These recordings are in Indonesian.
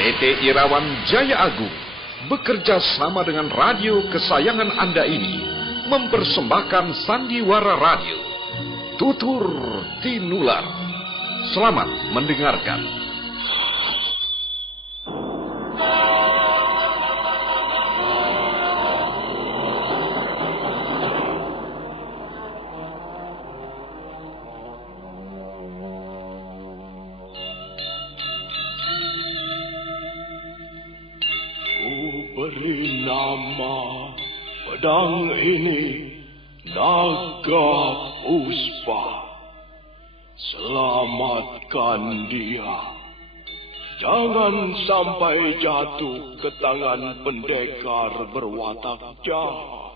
PT Irawan Jaya Agung bekerja sama dengan radio kesayangan Anda ini mempersembahkan sandiwara radio Tutur Tinular. Selamat mendengarkan. Beri nama pedang ini Naga Puspa. Selamatkan dia. Jangan sampai jatuh ke tangan pendekar berwatak jahat.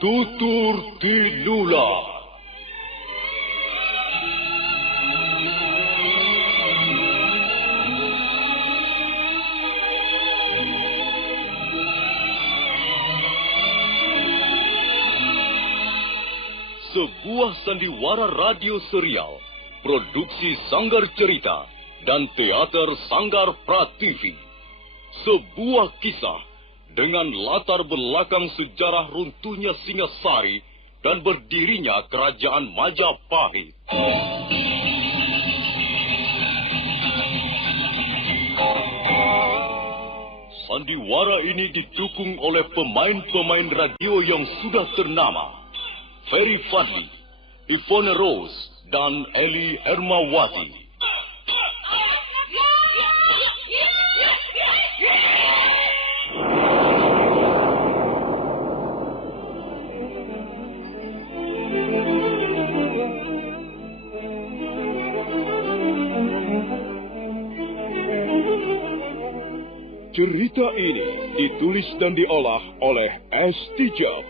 Tutur Tinular. Sebuah sandiwara radio serial, produksi Sanggar Cerita dan Teater Sanggar Prativi. Sebuah kisah dengan latar belakang sejarah runtuhnya Singasari dan berdirinya Kerajaan Majapahit. Sandiwara ini didukung oleh pemain-pemain radio yang sudah ternama. Ferry Fadli, Ivone Rose, dan Eli Hermawati. Cerita ini ditulis dan diolah oleh S. Tijab,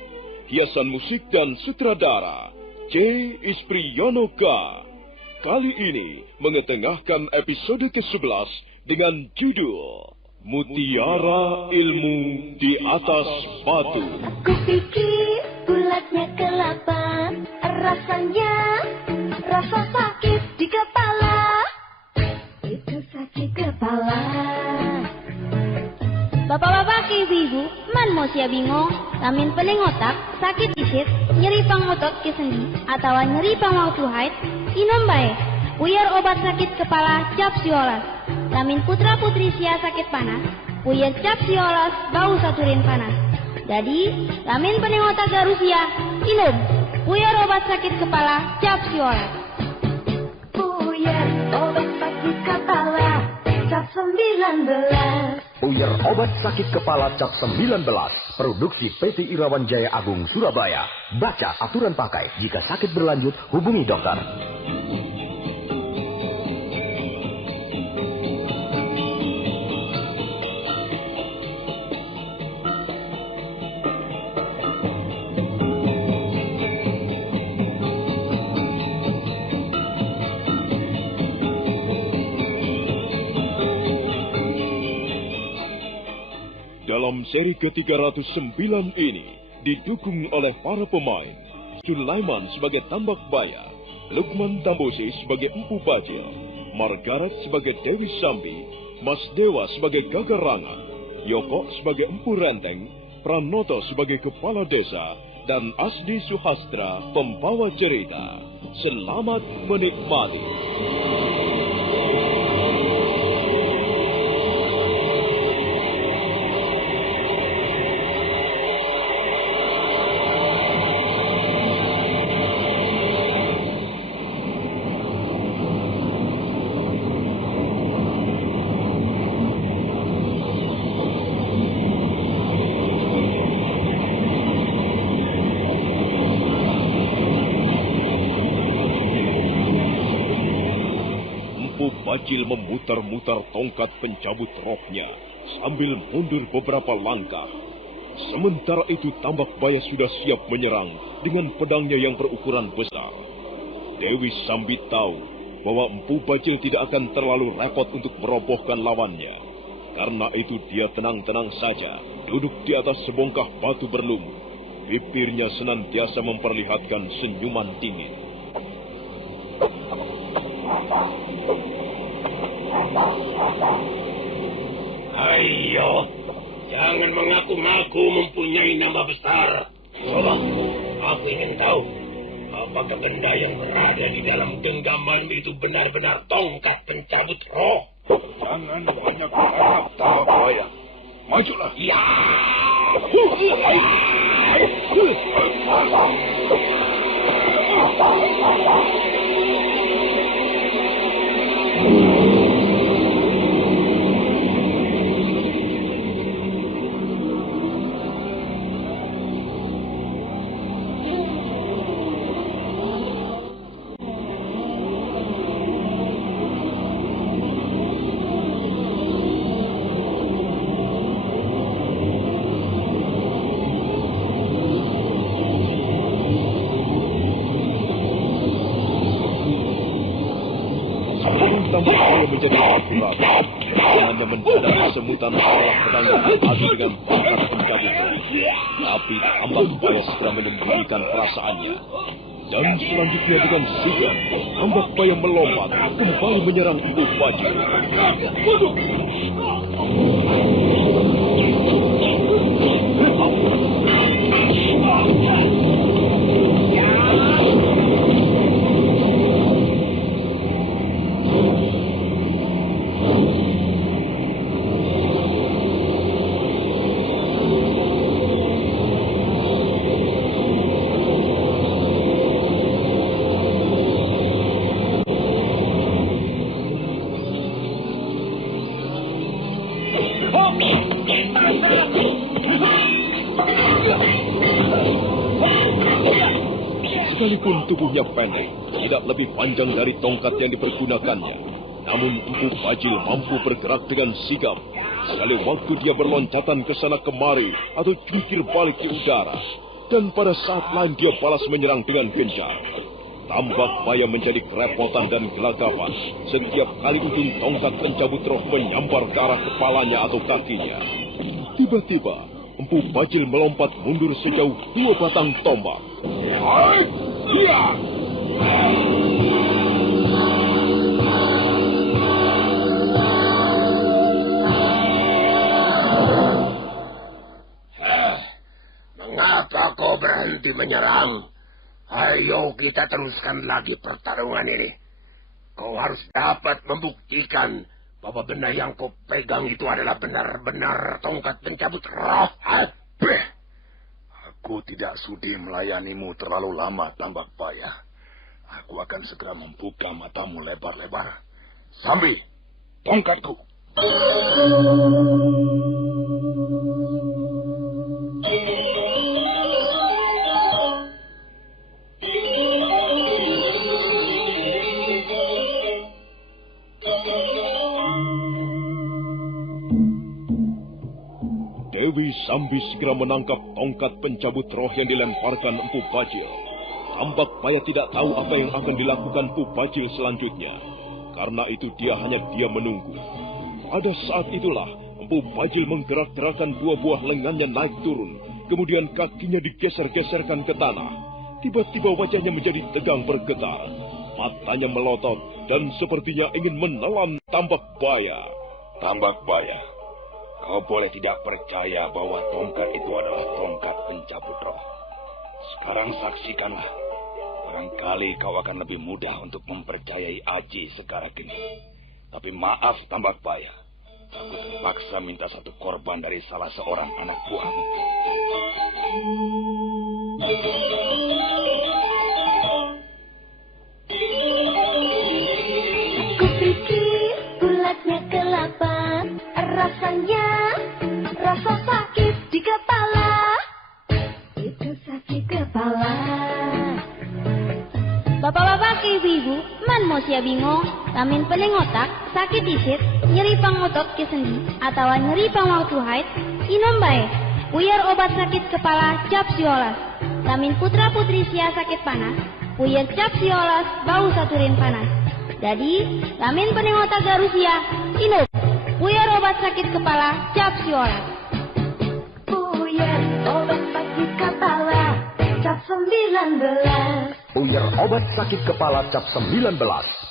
hiasan musik dan sutradara C. Ispriyonoka. Kali ini mengetengahkan episode ke-11 dengan judul Mutiara Ilmu di Atas Batu. Kupikir bulatnya kelapa, rasanya rasa sakit di kepala. Itu sakit kepala. Bapak-bapak, ibu-ibu, man mau sia bingung, lamin pening otak, sakit isit, nyeri pang otot ke sendi, atau nyeri pang waktu haid, inom bae. Puyar obat sakit kepala cap siolas. Lamin putra-putri sia sakit panas, puyar cap siolas bau saturin panas. Jadi, lamin pening otak garusia, inom. Puyar obat sakit kepala cap siolas. Puyar obat sakit kepala cap 19. Puyar obat sakit kepala cap 19. Produksi PT Irawan Jaya Agung Surabaya. Baca aturan pakai. Jika sakit berlanjut, hubungi dokter. Dalam seri ke-309 ini didukung oleh para pemain Sulaiman sebagai Tambak Baya, Lukman Tambosi sebagai Empu Bajil, Margaret sebagai Dewi Sambi, Mas Dewa sebagai Gagarangan, Yoko sebagai Empu Renteng, Pranoto sebagai Kepala Desa, dan Asdi Suhastra pembawa cerita. Selamat menikmati. Bajil memutar-mutar tongkat pencabut rohnya sambil mundur beberapa langkah. Sementara itu Tambak Baya sudah siap menyerang dengan pedangnya yang berukuran besar. Dewi Sambi tahu bahwa Empu Bajil tidak akan terlalu repot untuk merobohkan lawannya. Karena itu dia tenang-tenang saja duduk di atas sebongkah batu berlumur. Bibirnya senantiasa memperlihatkan senyuman dingin. Ayo, jangan mengaku-ngaku mempunyai nama besar. Coba, aku ingin tahu, apakah benda yang berada di dalam genggaman itu benar-benar tongkat pencabut roh? Jangan banyak berharap, Tambak Baya. Majulah. Ya. Tambak Baya menjadi ragu-ragu. Tangannya mendadak kesemutan setelah pedangnya beradu dengan tongkat pencabut roh. Tapi Tambak Baya segera menyembunyikan perasaannya. Dan selanjutnya dengan sigap, Tambak Baya melompat kembali menyerang Empu Bajil. Sekalipun tubuhnya pendek, tidak lebih panjang dari tongkat yang dipergunakannya. Namun Empu Bajil mampu bergerak dengan sigap. Sekali waktu dia berloncatan ke sana kemari atau jungkir balik di udara. Dan pada saat lain dia balas menyerang dengan gencar. Tambak Baya menjadi kerepotan dan gelagapan setiap kali ujung tongkat pencabut roh menyambar ke arah kepalanya atau kakinya. Tiba-tiba, Empu Bajil melompat mundur sejauh 2 batang tombak. Mengapa kau berhenti menyerang? Ayo kita teruskan lagi pertarungan ini. Kau harus dapat membuktikan bahwa benda yang kau pegang itu adalah benar-benar tongkat pencabut roh. Aku tidak sudi melayanimu terlalu lama, Tambak Baya. Aku akan segera membuka matamu lebar-lebar. Sambi, tongkatku. Dewi Sambi segera menangkap tongkat pencabut roh yang dilemparkan Empu Bajil. Tambak Baya tidak tahu apa yang akan dilakukan Empu Bajil selanjutnya. Karena itu dia hanya diam menunggu. Pada saat itulah Empu Bajil menggerak-gerakkan 2 buah lengannya naik turun. Kemudian kakinya digeser-geserkan ke tanah. Tiba-tiba wajahnya menjadi tegang bergetar. Matanya melotot dan sepertinya ingin menelan Tambak Baya. Tambak Baya, kau boleh tidak percaya bahwa tongkat itu adalah tongkat pencabut roh. Sekarang saksikanlah. Barangkali kau akan lebih mudah untuk mempercayai Aji sekarang ini. Tapi maaf Tambak Baya, aku terpaksa minta satu korban dari salah seorang anak buahmu. Aku pikir bulatnya kelapa, rasanya rasa sakit di kepala. Itu sakit kepala. Bapak-bapak ke ibu-ibu, man mau sia bingung, tamin pening otak, sakit isit, nyeri pangotot ke sendi, atau nyeri pang waktu haid, inom bae. puyer obat sakit kepala Capsiolas. Lamin putra putri sia sakit panas, puyer Capsiolas bau saturin panas. Jadi, lamin penengota garusia, inup, puyer obat sakit kepala Capsiolas. Puyer obat sakit kepala Cap 19. Puyer obat sakit kepala Cap 19.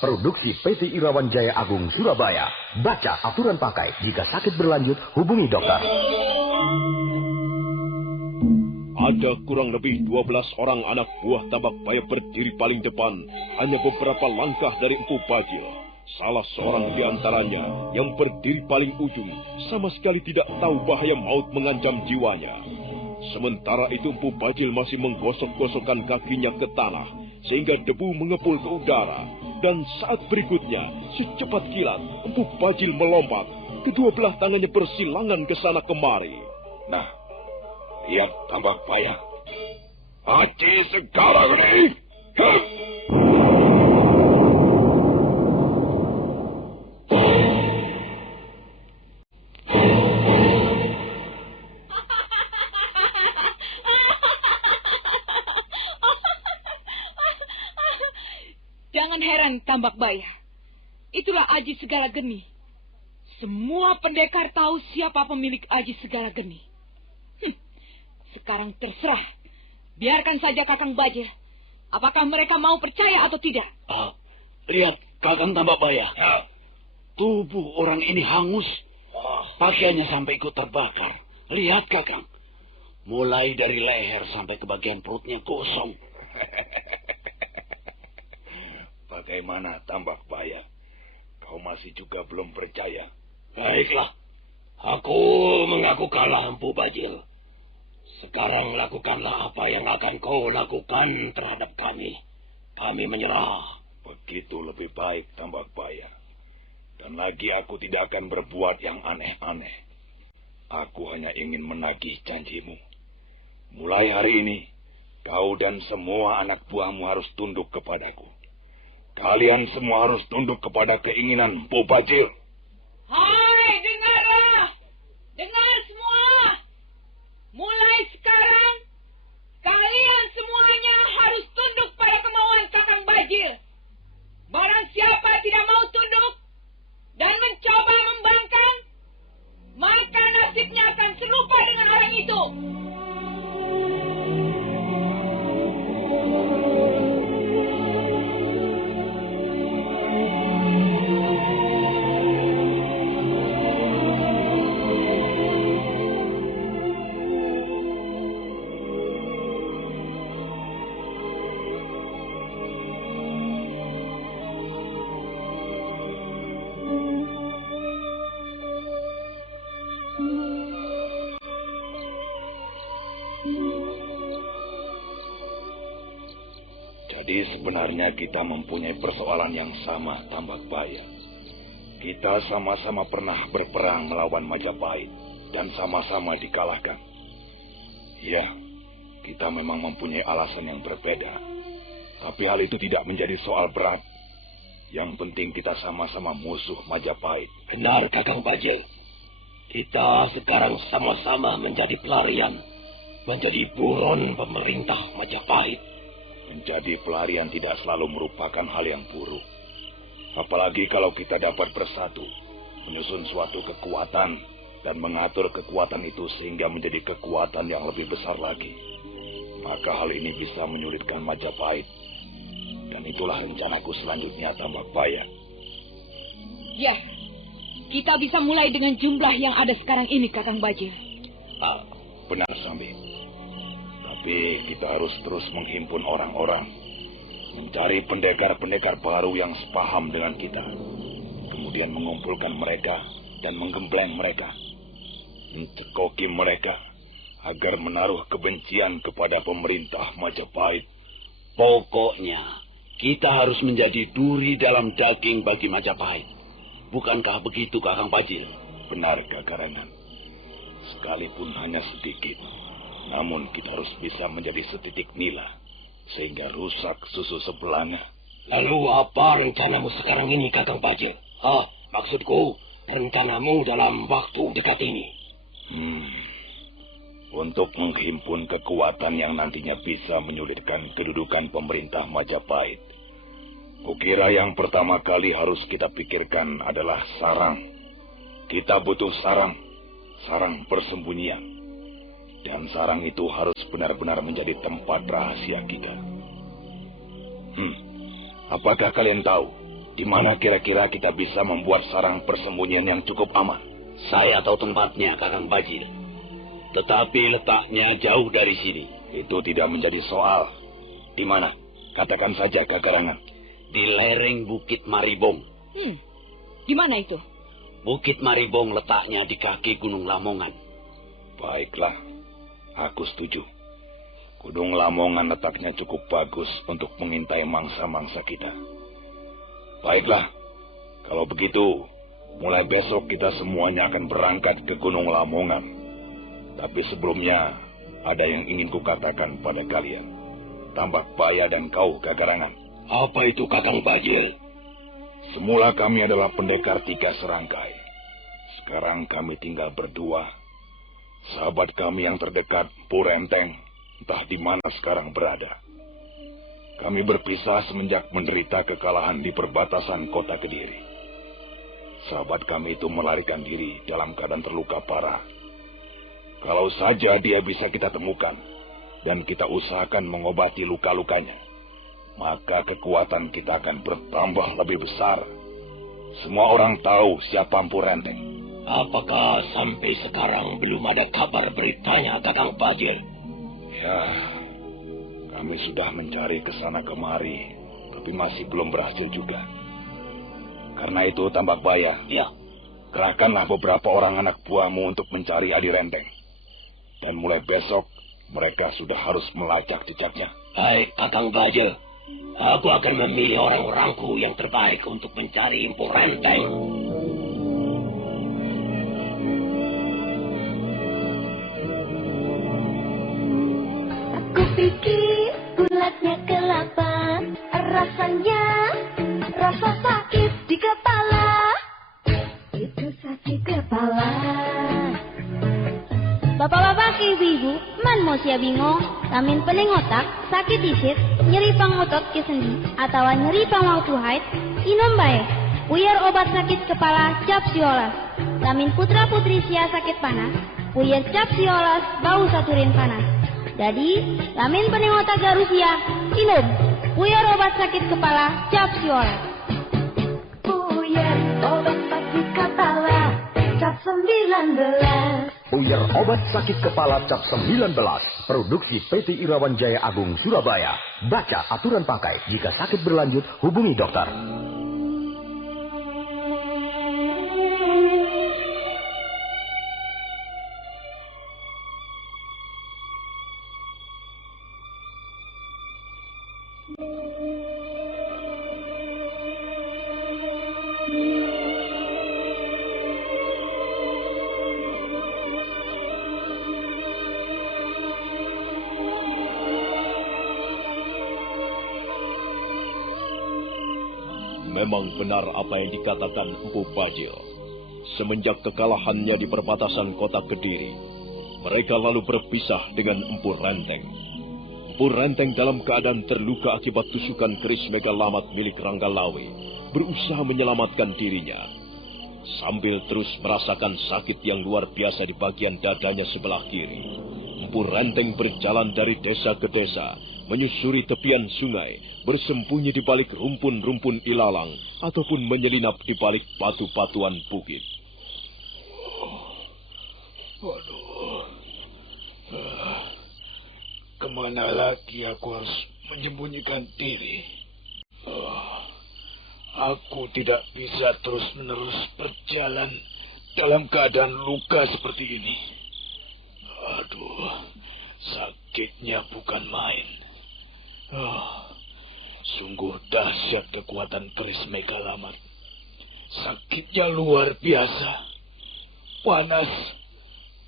Produksi PT Irawan Jaya Agung Surabaya. Baca aturan pakai. Jika sakit berlanjut, hubungi dokter. Ada kurang lebih 12 orang anak buah Tambak Baya berdiri paling depan, hanya beberapa langkah dari Empu Bajil. Salah seorang di antaranya yang berdiri paling ujung sama sekali tidak tahu bahaya maut mengancam jiwanya. Sementara itu Empu Bajil masih menggosok-gosokkan kakinya ke tanah sehingga debu mengepul ke udara. Dan saat berikutnya, secepat kilat, Empu Bajil melompat. Kedua belah tangannya bersilangan ke sana kemari. Nah, lihat Tambak Baya. Aji sekarang ini. Jangan heran, Tambak Baya. Itulah Aji Segala Geni. Semua pendekar tahu siapa pemilik Aji Segala Geni. Sekarang terserah. Biarkan saja Kakang Bajil. Apakah mereka mau percaya atau tidak? Lihat, Kakang Tambak Baya. Tubuh orang ini hangus. Pakaiannya sampai ikut terbakar. Lihat, Kakang. Mulai dari leher sampai ke bagian perutnya kosong. Bagaimana Tambak Baya? Kau masih juga belum percaya? Baiklah. Aku mengaku kalah, Empu Bajil. Sekarang lakukanlah apa yang akan kau lakukan terhadap kami. Kami menyerah. Begitu lebih baik, Tambak Baya. Dan lagi aku tidak akan berbuat yang aneh-aneh. Aku hanya ingin menagih janjimu. Mulai hari ini, kau dan semua anak buahmu harus tunduk kepadaku. Kalian semua harus tunduk kepada keinginan Empu Bajil. Hai, dengarlah! Dengar semua! Mulai sekarang, kalian semuanya harus tunduk pada kemauan Kakang Bajil. Barang siapa tidak mau tunduk dan mencoba membangkang, maka nasibnya akan serupa dengan orang itu. Jadi sebenarnya kita mempunyai persoalan yang sama, Tambak Baya. Kita sama-sama pernah berperang melawan Majapahit dan sama-sama dikalahkan. Ya, kita memang mempunyai alasan yang berbeda. Tapi hal itu tidak menjadi soal berat. Yang penting kita sama-sama musuh Majapahit. Benar, Kakang Bajil. Kita sekarang sama-sama menjadi pelarian. Menjadi buron pemerintah Majapahit. Menjadi pelarian tidak selalu merupakan hal yang buruk. Apalagi kalau kita dapat bersatu, menyusun suatu kekuatan, dan mengatur kekuatan itu sehingga menjadi kekuatan yang lebih besar lagi. Maka hal ini bisa menyulitkan Majapahit. Dan itulah rencanaku selanjutnya, Tambak Baya. Ya, kita bisa mulai dengan jumlah yang ada sekarang ini, Kakang Bajil. Benar, Sambi. Tapi kita harus terus menghimpun orang-orang, mencari pendekar-pendekar baru yang sepaham dengan kita, kemudian mengumpulkan mereka dan menggembleng mereka, mencekoki mereka agar menaruh kebencian kepada pemerintah Majapahit. Pokoknya, kita harus menjadi duri dalam daging bagi Majapahit. Bukankah begitu, Kakang Bajil? Benar, Kakarengan. Sekalipun hanya sedikit, namun kita harus bisa menjadi setitik nila, sehingga rusak susu sebelanga. Lalu apa rencanamu sekarang ini, Kakang Bajil? Maksudku, rencanamu dalam waktu dekat ini. untuk menghimpun kekuatan yang nantinya bisa menyulitkan kedudukan pemerintah Majapahit. Kukira yang pertama kali harus kita pikirkan adalah sarang. Kita butuh sarang persembunyian. Dan sarang itu harus benar-benar menjadi tempat rahasia kita. Apakah kalian tahu di mana kira-kira kita bisa membuat sarang persembunyian yang cukup aman? Saya tahu tempatnya, Kakang Bajil. Tetapi letaknya jauh dari sini. Itu tidak menjadi soal. Di mana? Katakan saja, Kagarangan. Di lereng Bukit Maribong. Di mana itu? Bukit Maribong letaknya di kaki Gunung Lamongan. Baiklah, aku setuju. Gunung Lamongan letaknya cukup bagus untuk mengintai mangsa-mangsa kita. Baiklah, kalau begitu, mulai besok kita semuanya akan berangkat ke Gunung Lamongan. Tapi sebelumnya, ada yang ingin kukatakan pada kalian. Tambak Baya dan kau, Kagarangan. Apa itu, Kakang Bajil? Semula kami adalah pendekar 3 serangkai. Sekarang kami tinggal berdua. Sahabat kami yang terdekat, Mpu Renteng, entah di mana sekarang berada. Kami berpisah semenjak menderita kekalahan di perbatasan kota Kediri. Sahabat kami itu melarikan diri dalam keadaan terluka parah. Kalau saja dia bisa kita temukan, dan kita usahakan mengobati luka-lukanya, maka kekuatan kita akan bertambah lebih besar. Semua orang tahu siapa Mpu Renteng. Apakah sampai sekarang belum ada kabar beritanya, Kakang Bajil? Ya, kami sudah mencari ke sana kemari, tapi masih belum berhasil juga. Karena itu, Tambak Baya, ya, kerahkanlah beberapa orang anak buahmu untuk mencari Adi Renteng. Dan mulai besok, mereka sudah harus melacak jejaknya. Baik, Kakang Bajil. Aku akan memilih orang-orangku yang terbaik untuk mencari Mpu Renteng. Aku pikir bulatnya kelapa, rasanya rasa sakit di kepala. Itu sakit kepala. Bapak-bapak, ibu-ibu, man mau sia bingung, lamin pening otak, sakit disit, nyeri pangotot ke sendi, atau nyeri pangwau haid, inom bae. Puyar obat sakit kepala cap siolas. Lamin putra-putri sia sakit panas, puyar cap siolas bau saturin panas. Jadi, lamin pening otak garusia, inom. Puyar obat sakit kepala cap siolas. Puyar obat sakit kepala cap 19. Puyar obat sakit kepala cap 19. Produksi PT Irawan Jaya Agung Surabaya. Baca aturan pakai. Jika sakit berlanjut, hubungi dokter. Memang benar apa yang dikatakan Mpu Bajil. Semenjak kekalahannya di perbatasan kota Kediri, mereka lalu berpisah dengan Mpu Renteng. Mpu Renteng dalam keadaan terluka akibat tusukan keris Megalamat milik Ranggalawe, berusaha menyelamatkan dirinya. Sambil terus merasakan sakit yang luar biasa di bagian dadanya sebelah kiri, Mpu Renteng berjalan dari desa ke desa, menyusuri tepian sungai, bersembunyi di balik rumpun-rumpun ilalang, ataupun menyelinap di balik batu-batuan bukit. Kemana lagi aku harus menyembunyikan diri? Aku tidak bisa terus-menerus berjalan dalam keadaan luka seperti ini. Sakitnya bukan main. Sungguh dahsyat kekuatan keris Megalamat. Sakitnya luar biasa. Panas,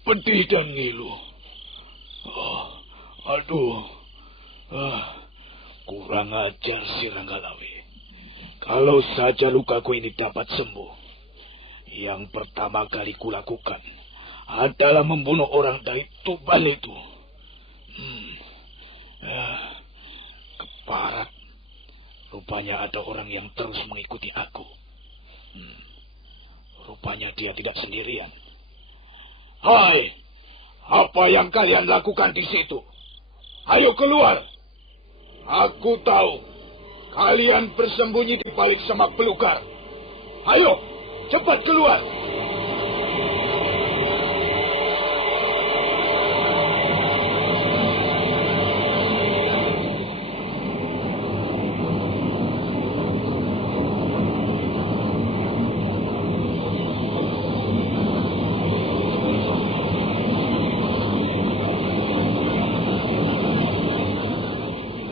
pedih dan ngilu. Kurang ajar si Ranggalawe. Kalau saja lukaku ini dapat sembuh, yang pertama kali kulakukan adalah membunuh orang dari Tuban itu. Keparat. Rupanya ada orang yang terus mengikuti aku. Rupanya dia tidak sendirian. Hai, apa yang kalian lakukan di situ? Ayo keluar. Aku tahu kalian bersembunyi di balik semak belukar. Ayo, cepat keluar.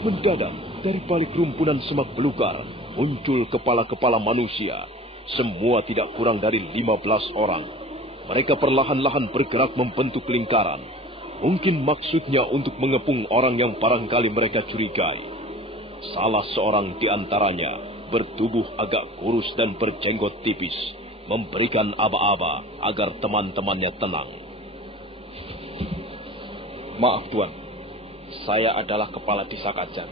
Mendadak, dari balik rumpunan semak belukar, muncul kepala-kepala manusia. Semua tidak kurang dari 15 orang. Mereka perlahan-lahan bergerak membentuk lingkaran. Mungkin maksudnya untuk mengepung orang yang barangkali mereka curigai. Salah seorang di antaranya bertubuh agak kurus dan berjenggot tipis, memberikan aba-aba agar teman-temannya tenang. Maaf, Tuan. Saya adalah kepala desa Kajar.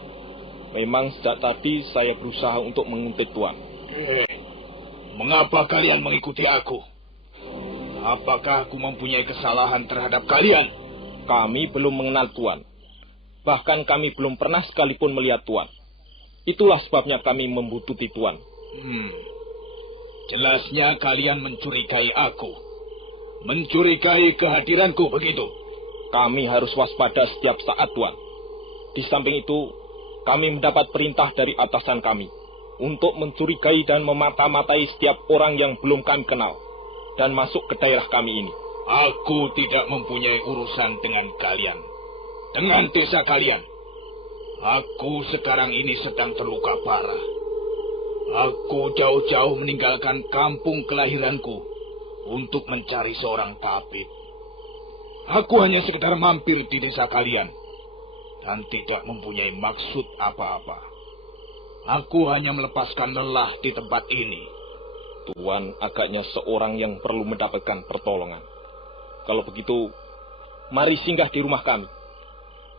Memang sejak tadi saya berusaha untuk menguntit Tuan. Mengapa kalian mengikuti aku? Apakah aku mempunyai kesalahan terhadap kalian? Kami belum mengenal Tuan. Bahkan kami belum pernah sekalipun melihat Tuan. Itulah sebabnya kami membuntuti Tuan. Jelasnya kalian mencurigai aku. Mencurigai kehadiranku, begitu? Kami harus waspada setiap saat, Tuan. Di samping itu, kami mendapat perintah dari atasan kami untuk mencurigai dan memata-matai setiap orang yang belum kami kenal dan masuk ke daerah kami ini. Aku tidak mempunyai urusan dengan kalian, dengan desa kalian. Aku sekarang ini sedang terluka parah. Aku jauh-jauh meninggalkan kampung kelahiranku untuk mencari seorang tabib. Aku hanya sekedar mampir di desa kalian dan tidak mempunyai maksud apa-apa. Aku hanya melepaskan lelah di tempat ini. Tuan agaknya seorang yang perlu mendapatkan pertolongan. Kalau begitu, mari singgah di rumah kami.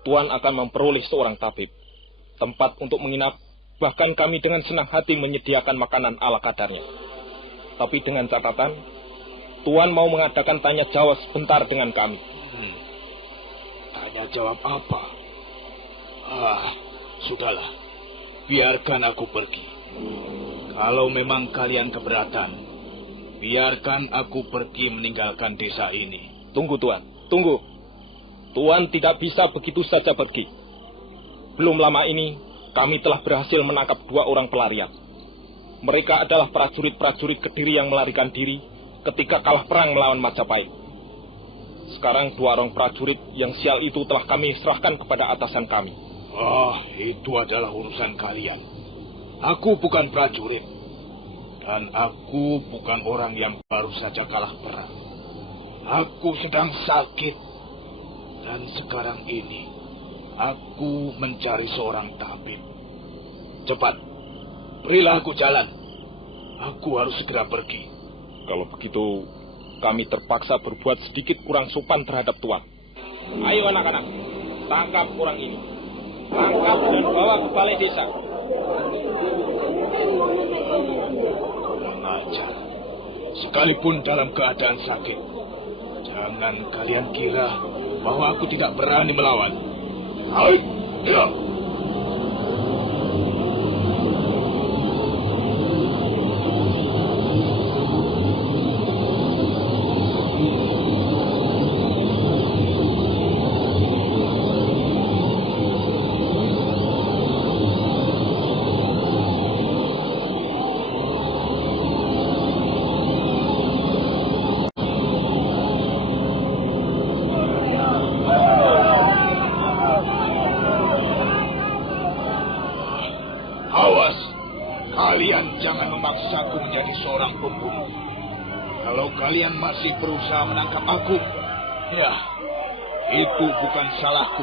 Tuan akan memperoleh seorang tabib, tempat untuk menginap, bahkan kami dengan senang hati menyediakan makanan ala kadarnya. Tapi dengan catatan, Tuan mau mengadakan tanya jawab sebentar dengan kami. Tanya jawab apa? Sudahlah. Biarkan aku pergi. Kalau memang kalian keberatan, biarkan aku pergi meninggalkan desa ini. Tunggu, Tuan. Tunggu. Tuan tidak bisa begitu saja pergi. Belum lama ini, kami telah berhasil menangkap 2 orang pelarian. Mereka adalah prajurit-prajurit Kediri yang melarikan diri ketika kalah perang melawan Majapahit. Sekarang 2 orang prajurit yang sial itu telah kami serahkan kepada atasan kami. Itu adalah urusan kalian. Aku bukan prajurit. Dan aku bukan orang yang baru saja kalah perang. Aku sedang sakit. Dan sekarang ini, aku mencari seorang tabib. Cepat, berilah aku jalan. Aku harus segera pergi. Kalau begitu, kami terpaksa berbuat sedikit kurang sopan terhadap Tuan. Ayo anak-anak, tangkap orang ini. Tangkap dan bawa ke balai desa. Mengajar. Sekalipun dalam keadaan sakit, jangan kalian kira bahwa aku tidak berani melawan. Ayo! Kalian masih berusaha menangkap aku. Ya, itu bukan salahku.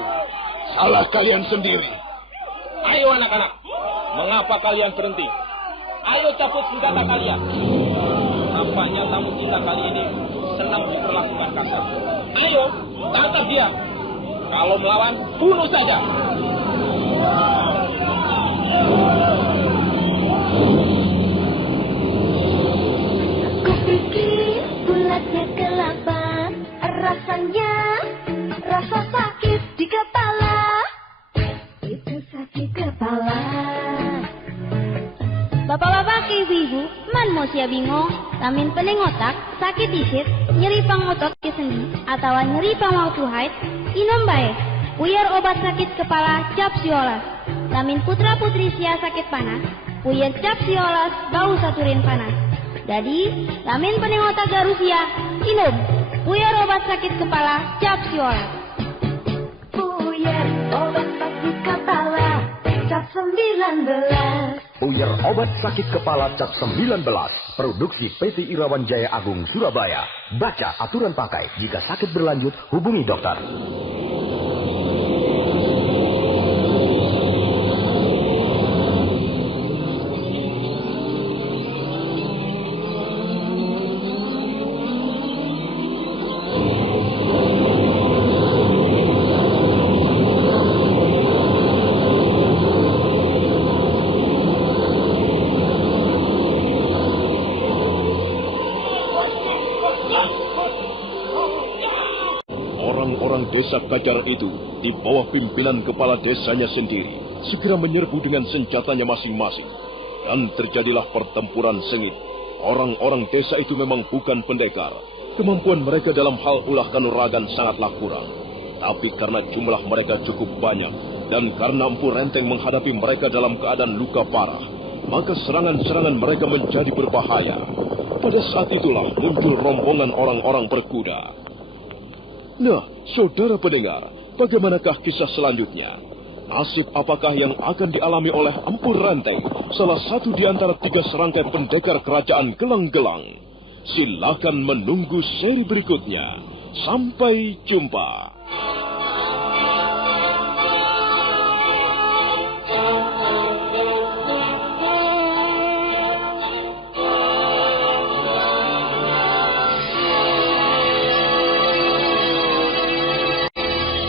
Salah kalian sendiri. Ayo anak-anak, mengapa kalian berhenti? Ayo cabut senjata kalian. Nampaknya tamu kita kali ini senang diperlakukan kasar. Ayo, tangkap dia. Kalau melawan, bunuh saja. Kupikir bulatnya kelapa, rasanya rasa sakit di kepala. Itu sakit kepala. Bapak-bapak ke ibu-ibu, man mau sia bingung, lamin pening otak, sakit disit, nyeri pangotot ke sendi, atau nyeri pangwaktu haid, inom bae. Puyer obat sakit kepala cap siolas. Lamin putra putri sia sakit panas, puyer cap siolas bau saturin panas. Jadi, lamin pening otak garusia, inom. Puyer obat sakit kepala cap siolas. Puyer obat sakit kepala cap 19. Puyer obat sakit kepala cap 19. Produksi PT Irawan Jaya Agung Surabaya. Baca aturan pakai. Jika sakit berlanjut, hubungi dokter. Orang-orang desa Kajar itu, di bawah pimpinan kepala desanya sendiri, segera menyerbu dengan senjatanya masing-masing. Dan terjadilah pertempuran sengit. Orang-orang desa itu memang bukan pendekar. Kemampuan mereka dalam hal ulah kanuragan sangatlah kurang. Tapi karena jumlah mereka cukup banyak, dan karena Empu Renteng menghadapi mereka dalam keadaan luka parah, maka serangan-serangan mereka menjadi berbahaya. Pada saat itulah muncul rombongan orang-orang berkuda. Nah, saudara pendengar, bagaimanakah kisah selanjutnya? Nasib apakah yang akan dialami oleh Empu Renteng, salah satu di antara 3 serangkai pendekar kerajaan Gelang-Gelang? Silakan menunggu seri berikutnya. Sampai jumpa.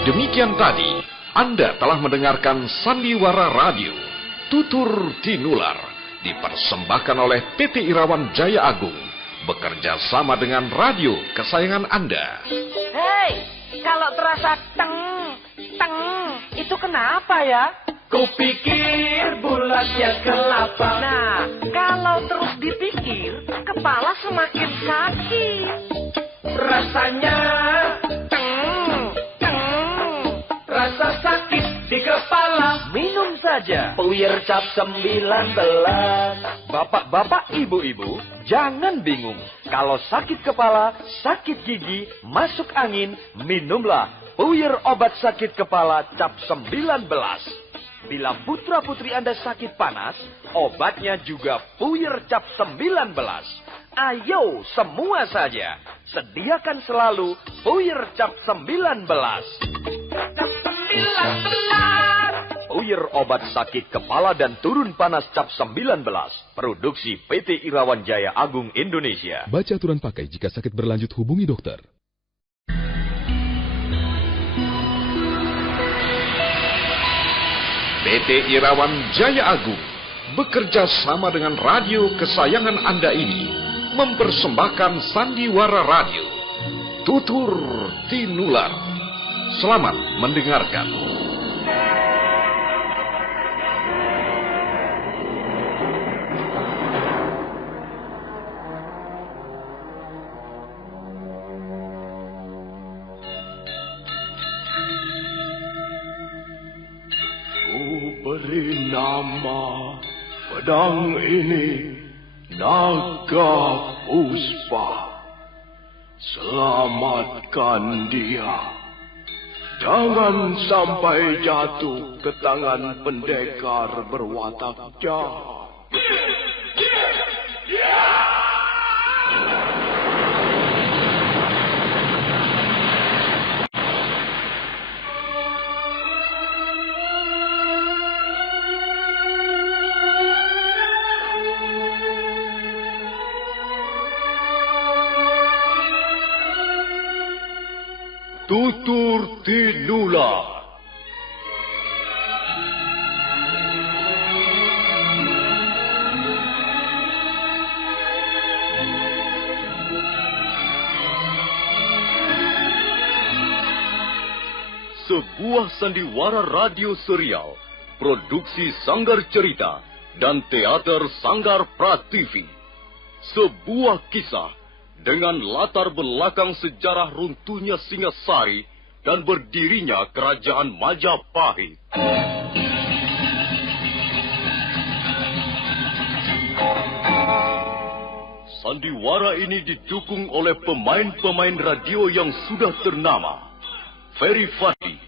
Demikian tadi, Anda telah mendengarkan Sandiwara Radio, Tutur Tinular, dipersembahkan oleh PT Irawan Jaya Agung, bekerja sama dengan radio kesayangan Anda. Hei, kalau terasa teng, itu kenapa ya? Kupikir bulatnya kelapa. Nah, kalau terus dipikir, kepala semakin sakit. Rasanya rasa sakit di kepala. Minum saja Puyer cap 19. Bapak-bapak, ibu-ibu, jangan bingung. Kalau sakit kepala, sakit gigi, masuk angin, minumlah Puyer obat sakit kepala cap 19. Bila putra-putri Anda sakit panas, obatnya juga Puyer cap 19. Ayo semua saja, sediakan selalu Puyer cap 19. Cap 19. Puyer obat sakit kepala dan turun panas cap 19. Produksi PT Irawan Jaya Agung Indonesia. Baca aturan pakai, jika sakit berlanjut hubungi dokter. PT Irawan Jaya Agung bekerja sama dengan radio kesayangan Anda ini mempersembahkan Sandiwara Radio, Tutur Tinular. Selamat mendengarkan. Beri nama pedang ini Naga Puspa. Selamatkan dia. Jangan sampai jatuh ke tangan pendekar berwatak jahat. Tinular. Sebuah sandiwara radio serial, produksi Sanggar Cerita dan Teater Sanggar Prativi. Sebuah kisah dengan latar belakang sejarah runtuhnya Singasari dan berdirinya Kerajaan Majapahit. Sandiwara ini didukung oleh pemain-pemain radio yang sudah ternama. Ferry Fati,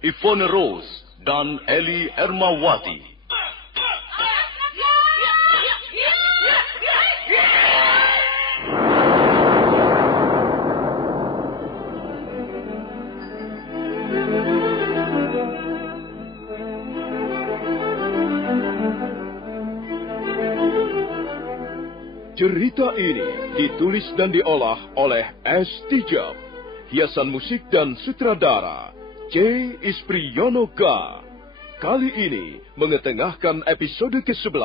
Ivone Rose, dan Eli Ermawati. Cerita ini ditulis dan diolah oleh S. Tijab. Hiasan musik dan sutradara C. Ispriyonoka. Kali ini mengetengahkan episode ke-11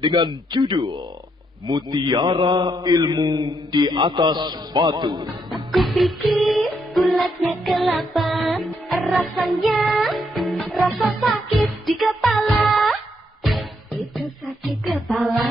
dengan judul Mutiara Ilmu di Atas Batu. Aku pikir bulatnya kelapa, rasanya rasa sakit di kepala. Itu sakit kepala.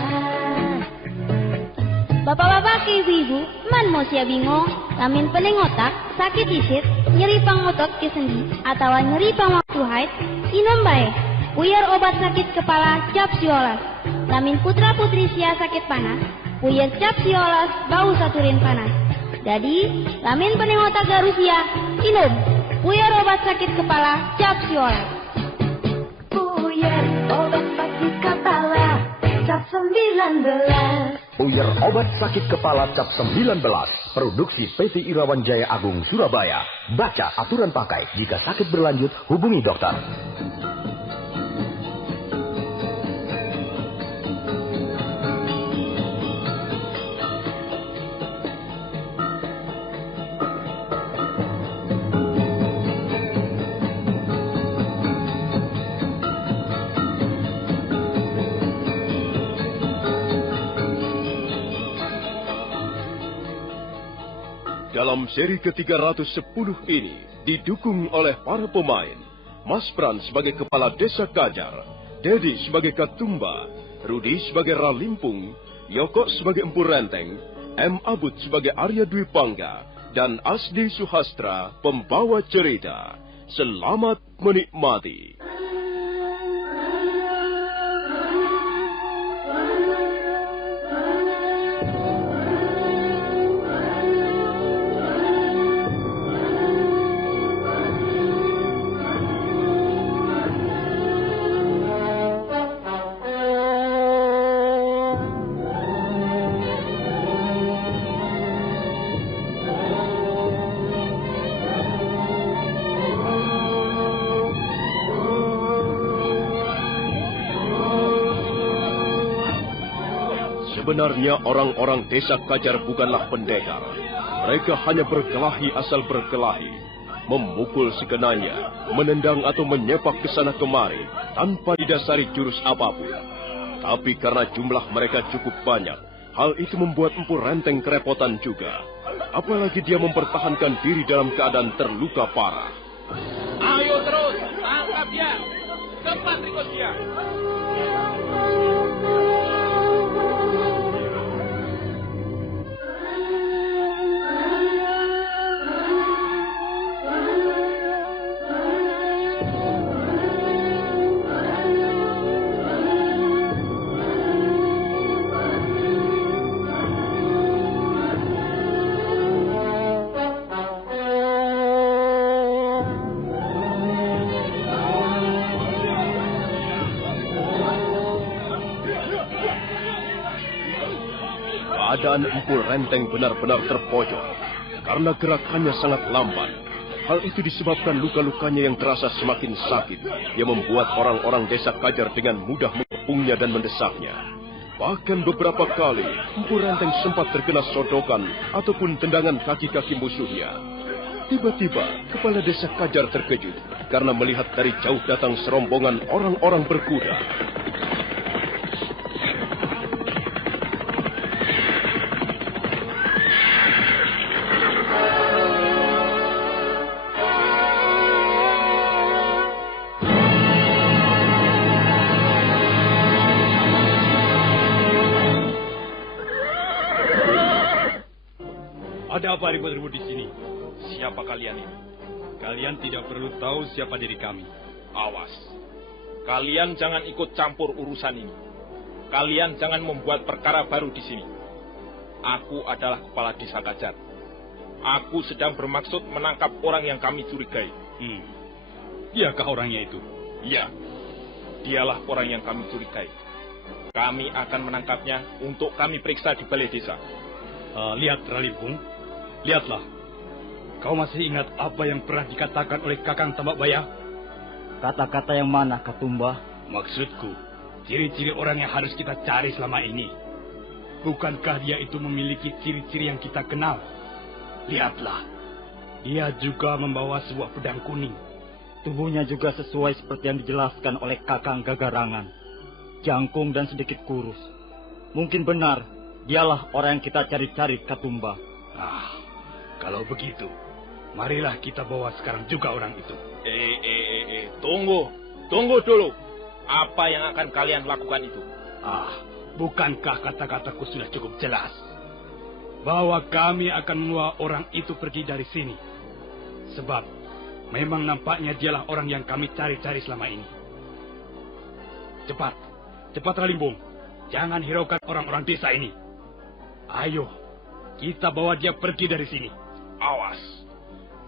Bapak-bapak ke ibu-ibu, man mau sia bingung, lamin pening otak, sakit isit, nyeri pangotot ke sendi, atau nyeri pangwaktu haid, inom bae. Puyer obat sakit kepala cap siolas. Lamin putra putri sia sakit panas, puyer cap siolas bau saturin panas. Jadi, lamin pening otak garusia, inom. Puyer obat sakit kepala cap siolas. Puyer obat sakit kepala cap 19. Puyer obat sakit kepala cap 19. Produksi PT Irawan Jaya Agung Surabaya. Baca aturan pakai. Jika sakit berlanjut, hubungi dokter. Dalam seri ke-310 ini didukung oleh para pemain. Mas Pran sebagai Kepala Desa Kajar, Dedi sebagai Katumba, Rudi sebagai Ralimpung, Yoko sebagai Empu Renteng, M. Abud sebagai Arya Dwi Pangga, dan Asdi Suhastra pembawa cerita. Selamat menikmati. Sebenarnya orang-orang desa Kajar bukanlah pendekar. Mereka hanya berkelahi asal berkelahi. Memukul sekenanya, menendang atau menyepak ke sana kemari, tanpa didasari jurus apapun. Tapi karena jumlah mereka cukup banyak, hal itu membuat Empu Renteng kerepotan juga. Apalagi dia mempertahankan diri dalam keadaan terluka parah. Ayo terus, tangkap dia. Cepat ikut dia. Keadaan Empu Renteng benar-benar terpojok karena gerakannya sangat lambat. Hal itu disebabkan luka-lukanya yang terasa semakin sakit, yang membuat orang-orang desa Kajar dengan mudah mengepungnya dan mendesaknya. Bahkan beberapa kali Empu Renteng sempat terkena sodokan ataupun tendangan kaki-kaki musuhnya. Tiba-tiba, kepala desa Kajar terkejut karena melihat dari jauh datang serombongan orang-orang berkuda. Ada apa ribut-ribut di sini? Siapa kalian ini? Kalian tidak perlu tahu siapa diri kami. Awas. Kalian jangan ikut campur urusan ini. Kalian jangan membuat perkara baru di sini. Aku adalah kepala desa Kajar. Aku sedang bermaksud menangkap orang yang kami curigai. Diakah orangnya itu? Iya. Dialah orang yang kami curigai. Kami akan menangkapnya untuk kami periksa di balai desa. Lihat, Ralimpung. Lihatlah. Kau masih ingat apa yang pernah dikatakan oleh Kakang Tambak Baya? Kata-kata yang mana, Katumba? Maksudku, ciri-ciri orang yang harus kita cari selama ini. Bukankah dia itu memiliki ciri-ciri yang kita kenal? Lihatlah. Dia juga membawa sebuah pedang kuning. Tubuhnya juga sesuai seperti yang dijelaskan oleh Kakang Gagarangan. Jangkung dan sedikit kurus. Mungkin benar, dialah orang yang kita cari-cari, Katumba. Kalau begitu, marilah kita bawa sekarang juga orang itu. Tunggu dulu. Apa yang akan kalian lakukan itu? Bukankah kata-kataku sudah cukup jelas? Bahwa kami akan membawa orang itu pergi dari sini. Sebab, memang nampaknya dialah orang yang kami cari-cari selama ini. Cepat Ralimbung. Jangan hiraukan orang-orang desa ini. Ayo, kita bawa dia pergi dari sini. Awas,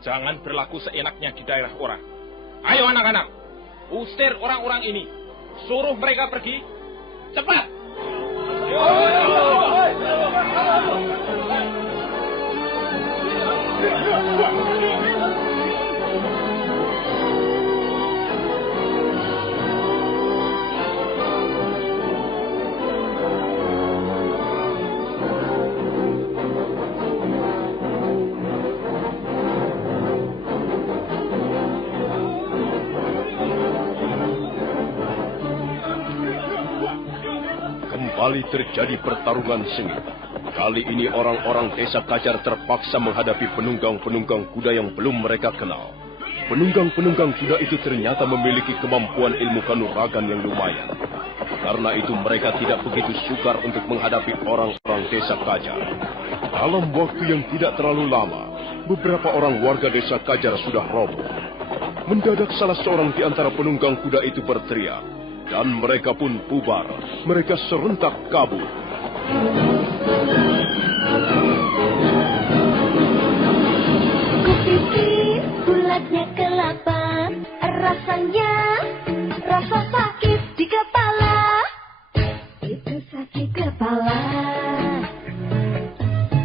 jangan berlaku seenaknya di daerah orang. Ayo anak-anak, usir orang-orang ini. Suruh mereka pergi. Cepat. Kembali terjadi pertarungan sengit. Kali ini orang-orang desa Kajar terpaksa menghadapi penunggang-penunggang kuda yang belum mereka kenal. Penunggang-penunggang kuda itu ternyata memiliki kemampuan ilmu kanuragan yang lumayan. Karena itu mereka tidak begitu sukar untuk menghadapi orang-orang desa Kajar. Dalam waktu yang tidak terlalu lama, beberapa orang warga desa Kajar sudah roboh. Mendadak salah seorang di antara penunggang kuda itu berteriak. Dan mereka pun bubar. Mereka serentak kabur. Kupikir bulatnya kelapa, rasanya rasa sakit di kepala. Itu sakit kepala.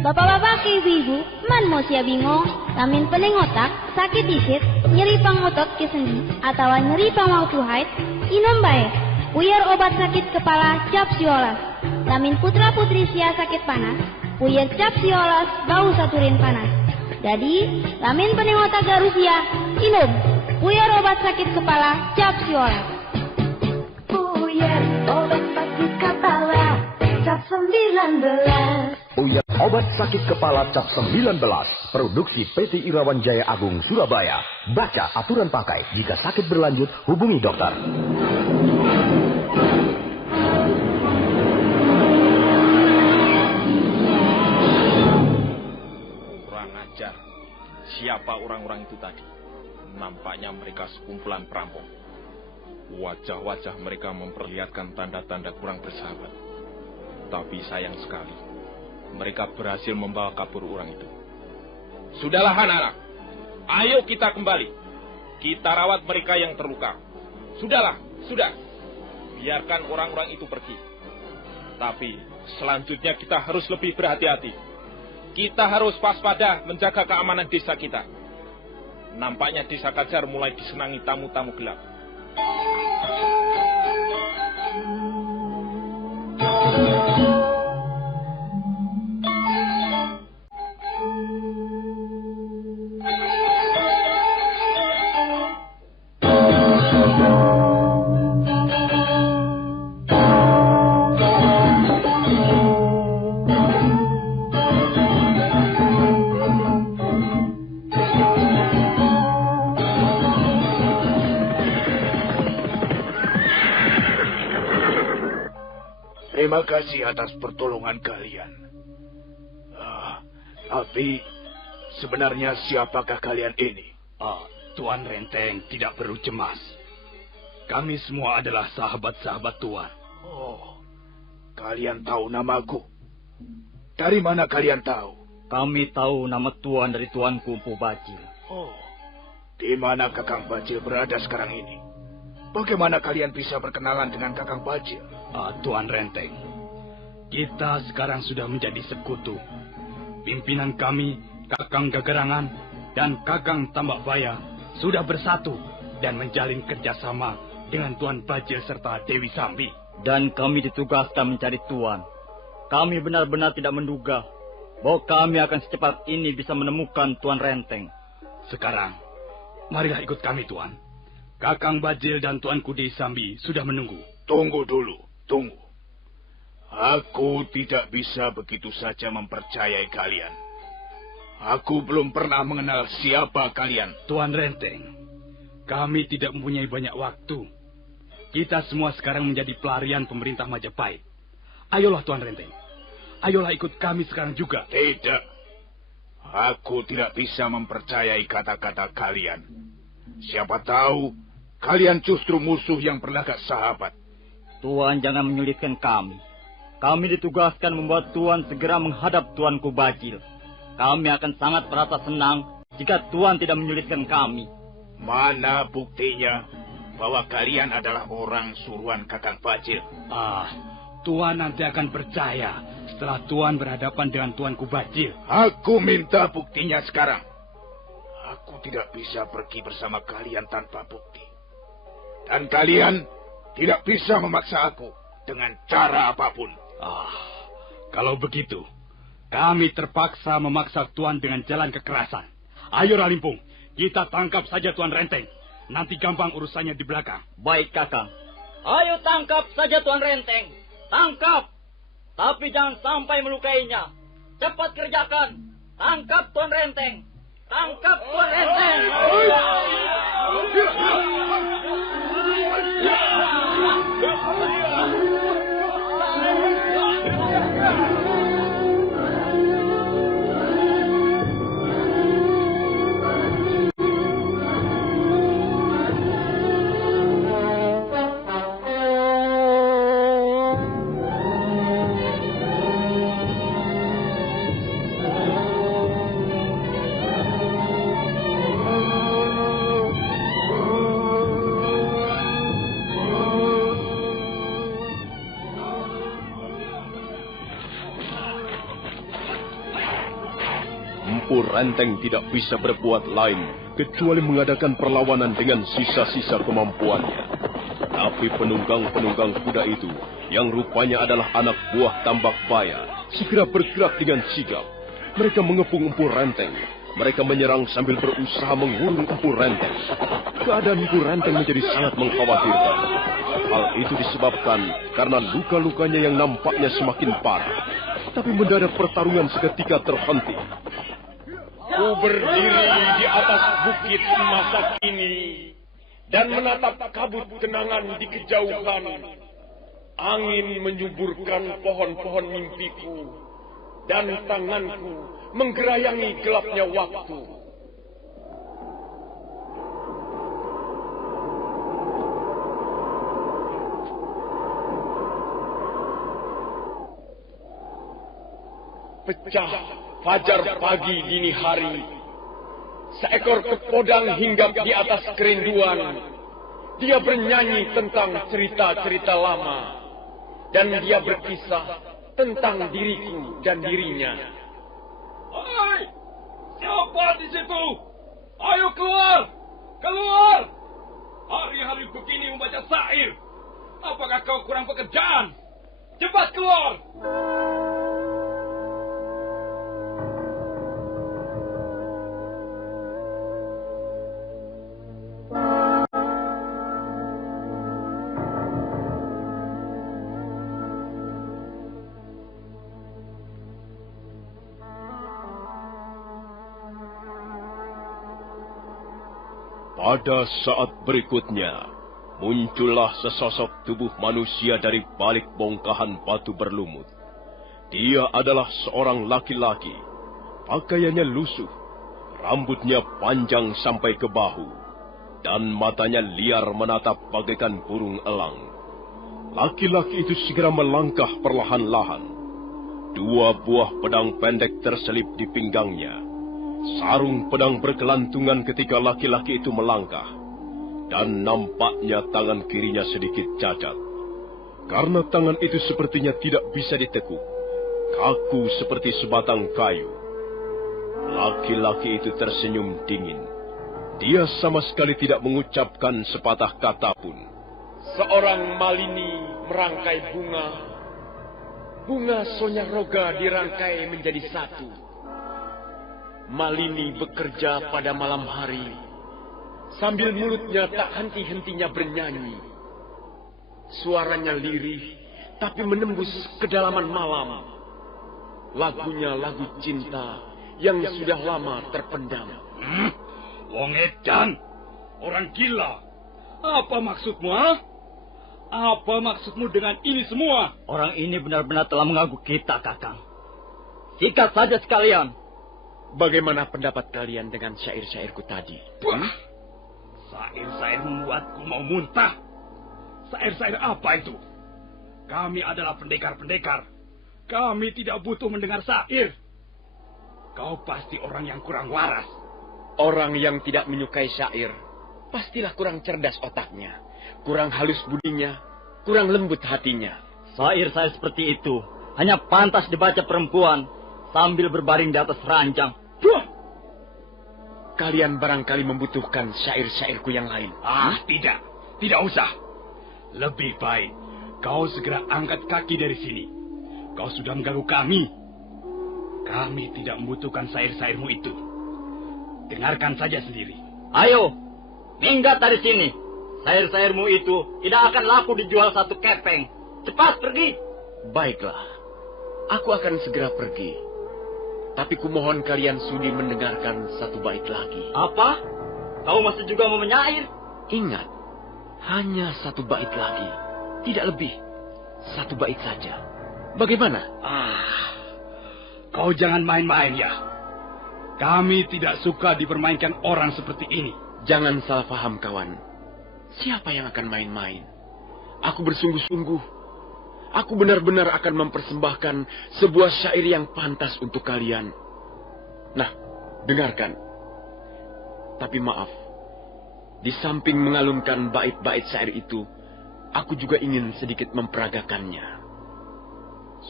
Bapak-bapak, ibu-ibu, man mau sia bingung, lamin pening otak, sakit disit, nyeri pangotot ke sendi, atau nyeri pangwau haid, inom bae, puyer obat sakit kepala cap siolas. Lamin putra-putri sia sakit panas, puyer cap siolas bau saturin panas. Jadi, lamin pening otak garusia, inom, puyer obat sakit kepala cap siolas. Puyer obat sakit kepala cap 19. Puyer obat sakit kepala cap 19. Produksi PT Irawan Jaya Agung Surabaya. Baca aturan pakai. Jika sakit berlanjut, hubungi dokter. Kurang ajar. Siapa orang-orang itu tadi? Nampaknya mereka sekumpulan perampok. Wajah-wajah mereka memperlihatkan tanda-tanda kurang bersahabat. Tapi sayang sekali, mereka berhasil membawa kabur orang itu. Sudahlah anak-anak, ayo kita kembali. Kita rawat mereka yang terluka. Sudah. Biarkan orang-orang itu pergi. Tapi selanjutnya kita harus lebih berhati-hati. Kita harus waspada menjaga keamanan desa kita. Nampaknya desa Kajar mulai disenangi tamu-tamu gelap. Terima kasih atas pertolongan kalian. Tapi sebenarnya siapakah kalian ini? Tuan Renteng tidak perlu cemas. Kami semua adalah sahabat-sahabat Tuan. Oh, kalian tahu namaku? Dari mana kalian tahu? Kami tahu nama Tuan dari Tuanku Empu Bajil. Oh, di mana Kakang Bajil berada sekarang ini? Bagaimana kalian bisa berkenalan dengan Kakang Bajil? Tuan Renteng, kita sekarang sudah menjadi sekutu. Pimpinan kami, Kakang Gagarangan dan Kakang Tambakbaya sudah bersatu dan menjalin kerjasama dengan Tuan Bajil serta Dewi Sambi. Dan kami ditugaskan mencari Tuan. Kami benar-benar tidak menduga bahwa kami akan secepat ini bisa menemukan Tuan Renteng. Sekarang, marilah ikut kami, Tuan. Kakang Bajil dan Tuanku Dewi Sambi sudah menunggu. Tunggu dulu, tunggu. Aku tidak bisa begitu saja mempercayai kalian. Aku belum pernah mengenal siapa kalian. Tuan Renteng, kami tidak mempunyai banyak waktu. Kita semua sekarang menjadi pelarian pemerintah Majapahit. Ayolah Tuan Renteng, ayolah ikut kami sekarang juga. Tidak, aku tidak bisa mempercayai kata-kata kalian. Siapa tahu kalian justru musuh yang berlagak sahabat. Tuan jangan menyulitkan kami. Kami ditugaskan membuat Tuan segera menghadap Tuanku Bajil. Kami akan sangat merasa senang jika Tuan tidak menyulitkan kami. Mana buktinya bahwa kalian adalah orang suruhan Kakang Bajil? Tuan nanti akan percaya setelah Tuan berhadapan dengan Tuanku Bajil. Aku minta buktinya sekarang. Aku tidak bisa pergi bersama kalian tanpa bukti. Dan kalian tidak bisa memaksa aku dengan cara apapun. Kalau begitu, kami terpaksa memaksa Tuan dengan jalan kekerasan. Ayo Ralimpung, kita tangkap saja Tuan Renteng. Nanti gampang urusannya di belakang. Baik, Kakang. Ayo tangkap saja Tuan Renteng. Tangkap. Tapi jangan sampai melukainya. Cepat kerjakan. Tangkap Tuan Renteng. Tangkap Tuan Renteng. Empu Renteng tidak bisa berbuat lain kecuali mengadakan perlawanan dengan sisa-sisa kemampuannya. Tapi penunggang-penunggang kuda itu, yang rupanya adalah anak buah Tambakbaya, segera bergerak dengan sigap. Mereka mengepung Empu Renteng. Mereka menyerang sambil berusaha mengurung Empu Renteng. Keadaan Empu Renteng menjadi sangat mengkhawatirkan. Hal itu disebabkan karena luka-lukanya yang nampaknya semakin parah. Tapi mendadak pertarungan seketika terhenti. Ku berdiri di atas bukit masa kini dan menatap kabut kenangan di kejauhan. Angin menyuburkan pohon-pohon mimpiku dan tanganku menggerayangi gelapnya waktu. Pecah fajar pagi dini hari, seekor kepodang hinggap di atas kerinduan. Dia bernyanyi tentang cerita-cerita lama, dan dia berkisah tentang diriku dan dirinya. Hai, siapa di situ? Ayo keluar, keluar! Hari-hari begini membaca syair. Apakah kau kurang pekerjaan? Cepat keluar! Pada saat berikutnya, muncullah sesosok tubuh manusia dari balik bongkahan batu berlumut. Dia adalah seorang laki-laki. Pakaiannya lusuh, rambutnya panjang sampai ke bahu, dan matanya liar menatap bagaikan burung elang. Laki-laki itu segera melangkah perlahan-lahan. 2 buah pedang pendek terselip di pinggangnya. Sarung pedang berkelantungan ketika laki-laki itu melangkah. Dan nampaknya tangan kirinya sedikit cacat. Karena tangan itu sepertinya tidak bisa ditekuk. Kaku seperti sebatang kayu. Laki-laki itu tersenyum dingin. Dia sama sekali tidak mengucapkan sepatah kata pun. Seorang Malini merangkai bunga. Bunga Sonyaroga dirangkai menjadi satu. Malini bekerja pada malam hari, sambil mulutnya tak henti-hentinya bernyanyi. Suaranya lirih, tapi menembus kedalaman malam. Lagunya lagu cinta yang sudah lama terpendam. Wong edan, orang gila. Apa maksudmu, ha? Apa maksudmu dengan ini semua? Orang ini benar-benar telah mengganggu kita, Kakang. Sikat saja sekalian. Bagaimana pendapat kalian dengan syair-syairku tadi? Syair-syair membuatku mau muntah. Syair-syair apa itu? Kami adalah pendekar-pendekar. Kami tidak butuh mendengar syair. Kau pasti orang yang kurang waras. Orang yang tidak menyukai syair, pastilah kurang cerdas otaknya, kurang halus budinya, kurang lembut hatinya. Syair-syair seperti itu hanya pantas dibaca perempuan sambil berbaring di atas ranjang. Kalian barangkali membutuhkan syair-syairku yang lain. Tidak. Tidak usah. Lebih baik kau segera angkat kaki dari sini. Kau sudah mengganggu kami. Kami tidak membutuhkan syair-syairmu itu. Dengarkan saja sendiri. Ayo, minggat dari sini. Syair-syairmu itu tidak akan laku dijual 1 kepeng. Cepat pergi. Baiklah, aku akan segera pergi. Tapi kumohon kalian sudi mendengarkan 1 bait lagi. Apa? Kau masih juga mau menyair? Ingat, hanya 1 bait lagi. Tidak lebih. 1 bait saja. Bagaimana? Kau jangan main-main ya. Kami tidak suka dipermainkan orang seperti ini. Jangan salah paham, kawan. Siapa yang akan main-main? Aku bersungguh-sungguh. Aku benar-benar akan mempersembahkan sebuah syair yang pantas untuk kalian. Nah, dengarkan. Tapi maaf, di samping mengalunkan bait-bait syair itu, aku juga ingin sedikit memperagakannya.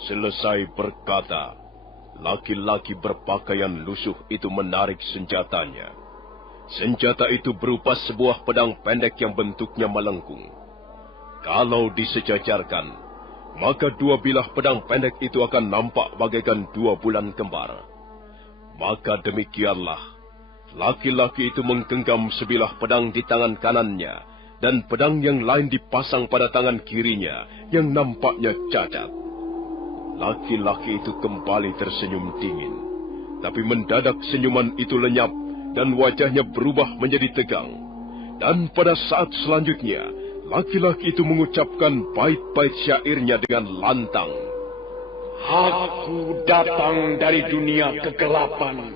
Selesai berkata, laki-laki berpakaian lusuh itu menarik senjatanya. Senjata itu berupa sebuah pedang pendek yang bentuknya melengkung. Kalau disejajarkan, maka 2 bilah pedang pendek itu akan nampak bagaikan 2 bulan kembar. Maka demikianlah, laki-laki itu menggenggam sebilah pedang di tangan kanannya, dan pedang yang lain dipasang pada tangan kirinya yang nampaknya cacat. Laki-laki itu kembali tersenyum dingin, tapi mendadak senyuman itu lenyap dan wajahnya berubah menjadi tegang. Dan pada saat selanjutnya, laki-laki itu mengucapkan bait-bait syairnya dengan lantang. Aku datang dari dunia kegelapan.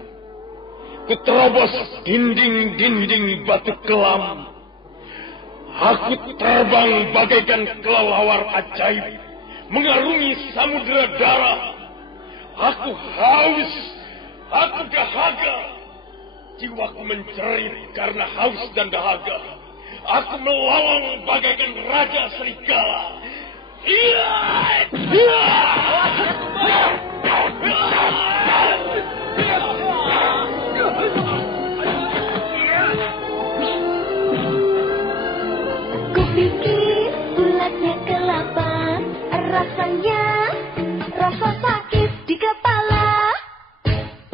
Kuterobos dinding-dinding batu kelam. Aku terbang bagaikan kelelawar ajaib, mengarungi samudera darah. Aku haus, aku dahaga. Jiwaku menjerit karena haus dan dahaga. Aku melolong bagaikan raja serigala. Kupikir bulatnya kelapa, rasanya rasa sakit di kepala.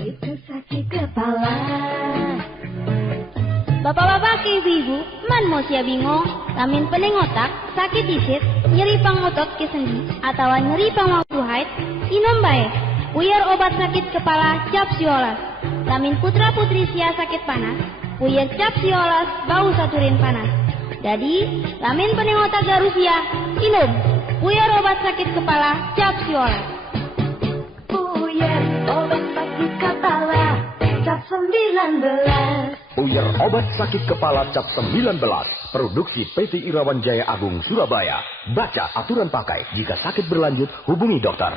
Itu sakit kepala. Bapak-bapak ke ibu-ibu, man mau sia bingung, lamin pening otak, sakit isit, nyeri pangotot ke sendi, atau nyeri pangwaktu haid, inom bae. Puyar obat sakit kepala cap siolas. Lamin putra putri sia sakit panas, puyar cap siolas bau saturin panas. Jadi, lamin penengota Garusia, inum, puyer obat sakit kepala, cap siola. Puyer obat sakit kepala, cap 19. Puyer obat sakit kepala cap 19. Produksi PT Irawan Jaya Agung Surabaya. Baca aturan pakai. Jika sakit berlanjut, hubungi dokter.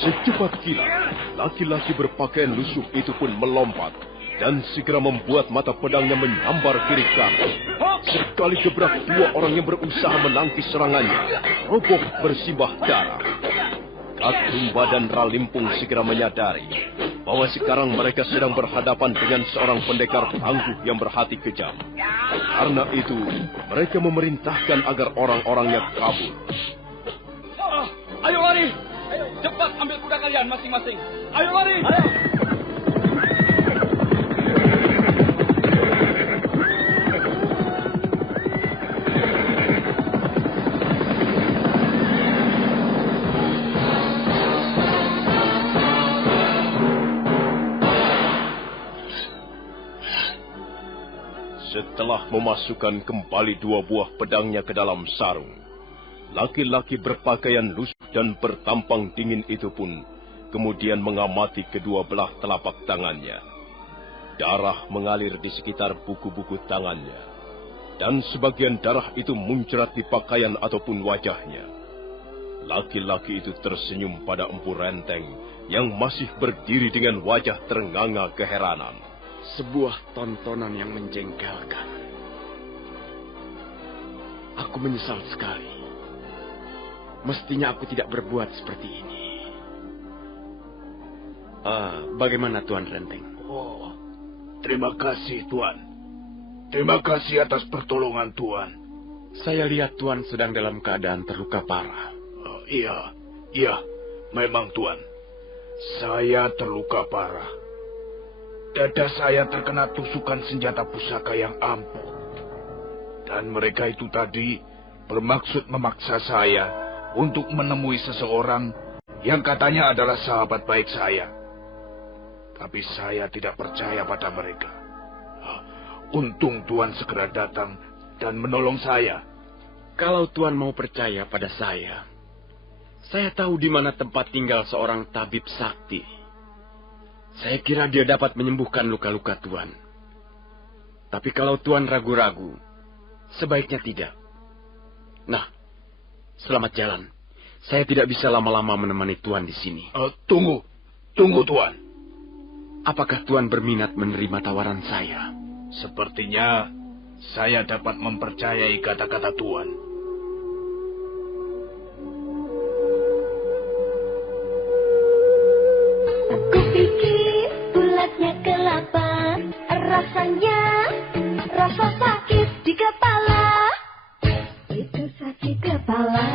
Secepat kilat, laki-laki berpakaian lusuh itu pun melompat dan segera membuat mata pedangnya menyambar kiri kanan. Sekali gebrak, dua orang yang berusaha menangkis serangannya roboh bersimbah darah. Katumba dan Ralimpung segera menyadari bahwa sekarang mereka sedang berhadapan dengan seorang pendekar tangguh yang berhati kejam. Karena itu, mereka memerintahkan agar orang-orangnya kabur. Ayo lari! Ayo, cepat ambil kuda kalian masing-masing. Ayo lari! Ayo! Setelah memasukkan kembali dua buah pedangnya ke dalam sarung, laki-laki berpakaian lusuh dan bertampang dingin itu pun kemudian mengamati kedua belah telapak tangannya. Darah mengalir di sekitar buku-buku tangannya, dan sebagian darah itu muncrat di pakaian ataupun wajahnya. Laki-laki itu tersenyum pada Empu Renteng yang masih berdiri dengan wajah ternganga keheranan. Sebuah tontonan yang menjengkelkan. Aku menyesal sekali. Mestinya aku tidak berbuat seperti ini. Bagaimana Tuan Renteng? Oh, terima kasih Tuan. Terima kasih atas pertolongan Tuan. Saya lihat Tuan sedang dalam keadaan terluka parah. Iya, memang Tuan. Saya terluka parah. Dada saya terkena tusukan senjata pusaka yang ampuh. Dan mereka itu tadi bermaksud memaksa saya untuk menemui seseorang yang katanya adalah sahabat baik saya. Tapi saya tidak percaya pada mereka. Untung Tuan segera datang dan menolong saya. Kalau Tuan mau percaya pada saya tahu di mana tempat tinggal seorang tabib sakti. Saya kira dia dapat menyembuhkan luka-luka Tuan. Tapi kalau Tuan ragu-ragu, sebaiknya tidak. Nah, selamat jalan. Saya tidak bisa lama-lama menemani Tuan di sini. Tunggu Tuan. Apakah Tuan berminat menerima tawaran saya? Sepertinya saya dapat mempercayai kata-kata Tuan. Aku pikir bulatnya kelapa, rasanya rasa sakit di kepala. Itu sakit kepala.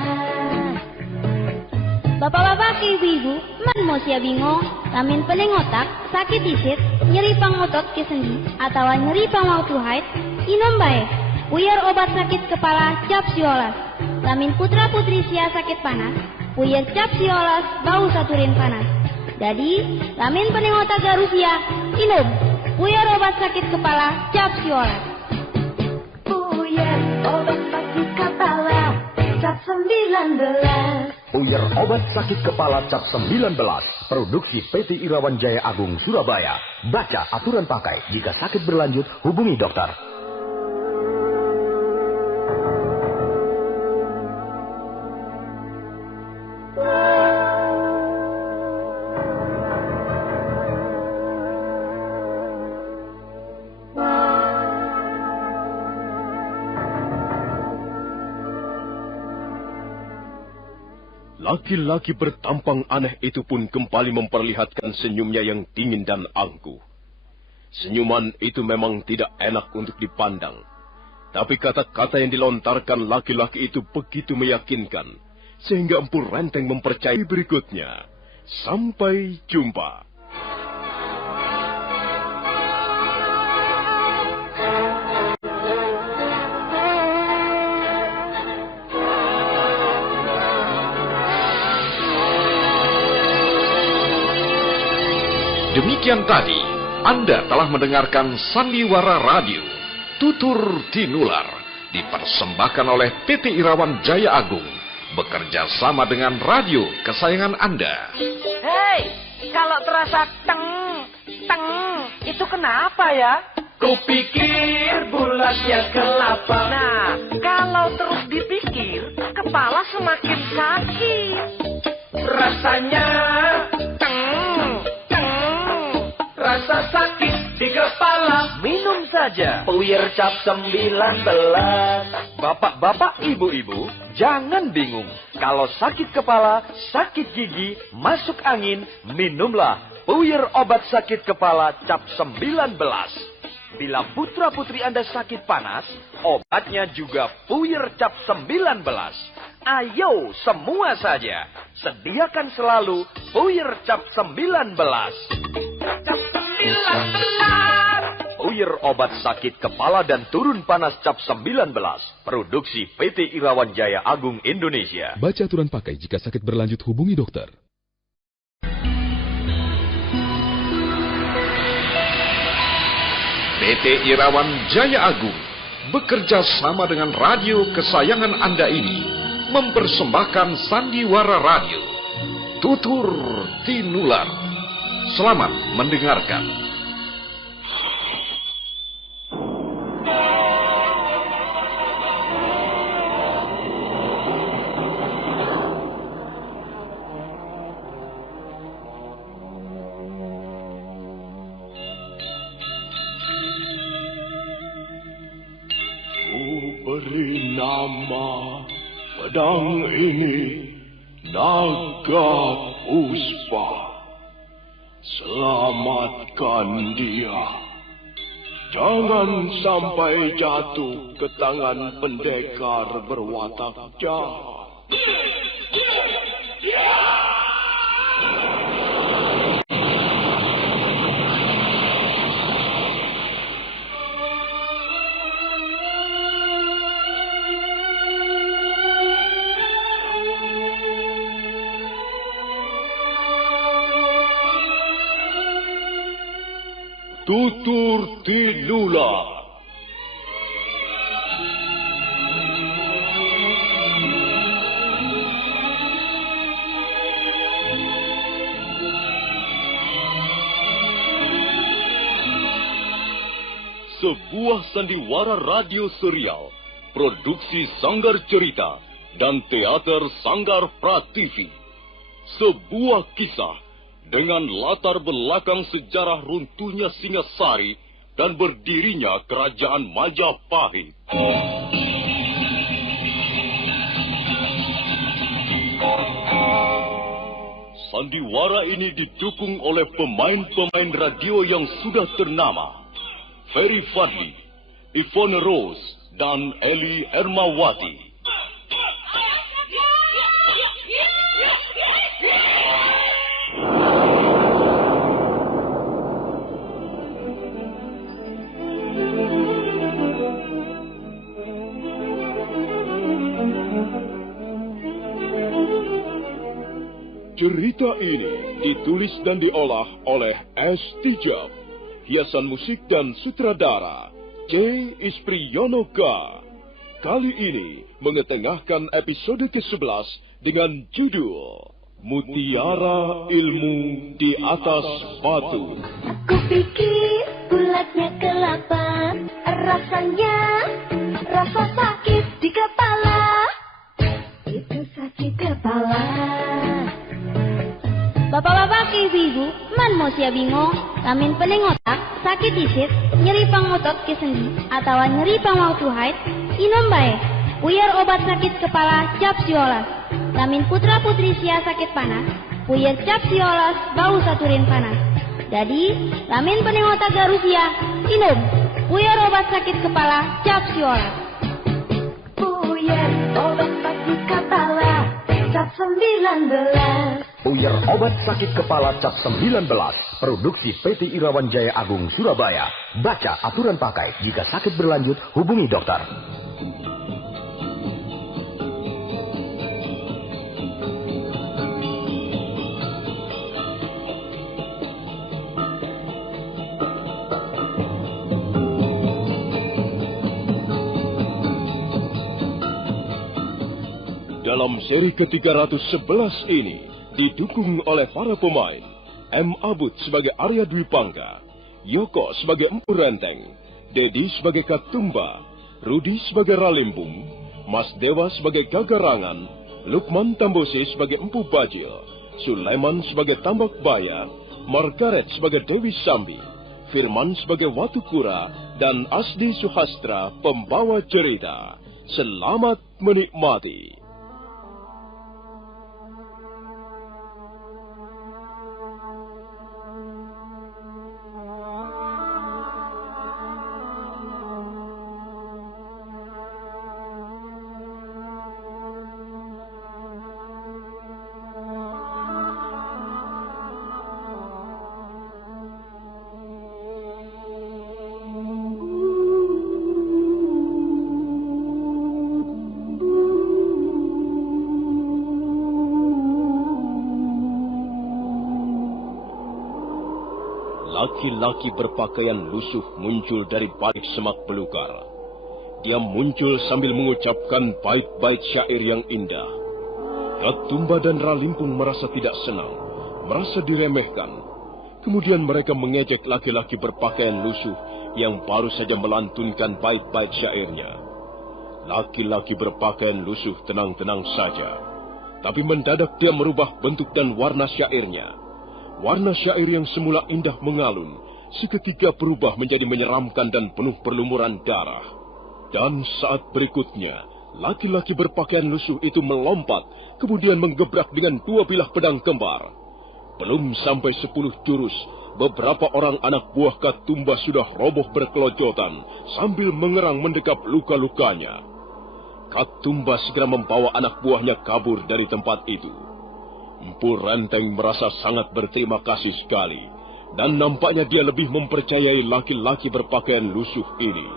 Bapak-bapak, ibu-ibu, man mau sia bingung, lamin pening otak, sakit isit, nyeri pangotot ke sendi, atau nyeri pangwaktu haid, inom bae, puyer obat sakit kepala cap siolas. Lamin putra-putri sia sakit panas, puyer cap siolas bau saturin panas. Jadi, lamin pening otak Garusia, inom, puyer obat sakit kepala cap siolas. Puyer obat sakit kepala cap 19. Puyer obat sakit kepala cap 19. Produksi PT Irawan Jaya Agung Surabaya. Baca aturan pakai. Jika sakit berlanjut, hubungi dokter. Laki-laki bertampang aneh itu pun kembali memperlihatkan senyumnya yang dingin dan angkuh. Senyuman itu memang tidak enak untuk dipandang. Tapi kata-kata yang dilontarkan laki-laki itu begitu meyakinkan, sehingga Empu Renteng mempercayai berikutnya. Sampai jumpa. Demikian tadi, Anda telah mendengarkan Sandiwara Radio, Tutur Tinular, dipersembahkan oleh PT Irawan Jaya Agung, bekerja sama dengan radio kesayangan Anda. Hei, kalau terasa teng, itu kenapa ya? Kupikir bulatnya kelapa. Nah, kalau terus dipikir, kepala semakin sakit. Rasanya rasa sakit di kepala. Minum saja Puyer Cap 19. Bapak-bapak, ibu-ibu, jangan bingung. Kalau sakit kepala, sakit gigi, masuk angin, minumlah Puyer obat sakit kepala Cap 19. Bila putra-putri Anda sakit panas, obatnya juga Puyer Cap 19. Ayo semua saja, sediakan selalu Puyer Cap 19. Cap 19. Puyer obat sakit kepala dan turun panas Cap 19. Produksi PT Irawan Jaya Agung Indonesia. Baca aturan pakai jika sakit berlanjut, hubungi dokter. PT Irawan Jaya Agung bekerja sama dengan radio kesayangan Anda ini mempersembahkan Sandiwara Radio, Tutur Tinular. Selamat mendengarkan. Beri nama pedang ini Naga Puspa. Selamatkan dia. Jangan sampai jatuh ke tangan pendekar berwatak jahat. Tutur Tinular. Sebuah sandiwara radio serial, produksi Sanggar Cerita dan Teater Sanggar Prativi. Sebuah kisah dengan latar belakang sejarah runtuhnya Singasari dan berdirinya Kerajaan Majapahit. Sandiwara ini didukung oleh pemain-pemain radio yang sudah ternama. Ferry Fadli, Yvonne Rose, dan Eli Ermawati. Cerita ini ditulis dan diolah oleh S. Tijab, hiasan musik dan sutradara C. Ispriyonoka. Kali ini mengetengahkan episode ke-11 dengan judul Mutiara Ilmu di Atas Batu. Aku pikir bulatnya kelapa, rasanya rasa sakit di kepala. Itu sakit kepala. Bapak-bapak, ibu-ibu, man mau sia bingung, lamin pening otak, sakit isit, nyeri pangotot ke sendi, atau nyeri pangwaktu haid, inom bae, puyer obat sakit kepala Cap 19. Lamin putra-putri sia sakit panas, puyer Cap 19 bau saturin panas. Jadi, lamin penengota Garusia, minum Puyer obat sakit kepala cap siola. Puyer obat sakit kepala cap 19. Puyer obat sakit kepala cap 19. Produksi PT Irawan Jaya Agung Surabaya. Baca aturan pakai. Jika sakit berlanjut, hubungi dokter. Dalam seri ke-311 ini, didukung oleh para pemain, M. Abud sebagai Arya Dwi Pangga, Yoko sebagai Empu Renteng, Dedi sebagai Katumba, Rudi sebagai Ralimpung, Mas Dewa sebagai Gagarangan, Lukman Tambose sebagai Empu Bajil, Sulaiman sebagai Tambak Baya, Margaret sebagai Dewi Sambi, Firman sebagai Watu Kura, dan Asdi Suhastra pembawa cerita. Selamat menikmati. Laki-laki berpakaian lusuh muncul dari balik semak belukar. Dia muncul sambil mengucapkan bait-bait syair yang indah. Katumba dan Ralimpung merasa tidak senang, merasa diremehkan. Kemudian mereka mengejek laki-laki berpakaian lusuh yang baru saja melantunkan bait-bait syairnya. Laki-laki berpakaian lusuh tenang-tenang saja, tapi mendadak dia merubah bentuk dan warna syairnya. Warna syair yang semula indah mengalun, seketika berubah menjadi menyeramkan dan penuh perlumuran darah. Dan saat berikutnya, laki-laki berpakaian lusuh itu melompat, kemudian menggebrak dengan 2 bilah pedang kembar. Belum sampai 10 jurus, beberapa orang anak buah Katumba sudah roboh berkelojotan, sambil mengerang mendekap luka-lukanya. Katumba segera membawa anak buahnya kabur dari tempat itu. Empu Renteng merasa sangat berterima kasih sekali, dan nampaknya dia lebih mempercayai laki-laki berpakaian lusuh ini.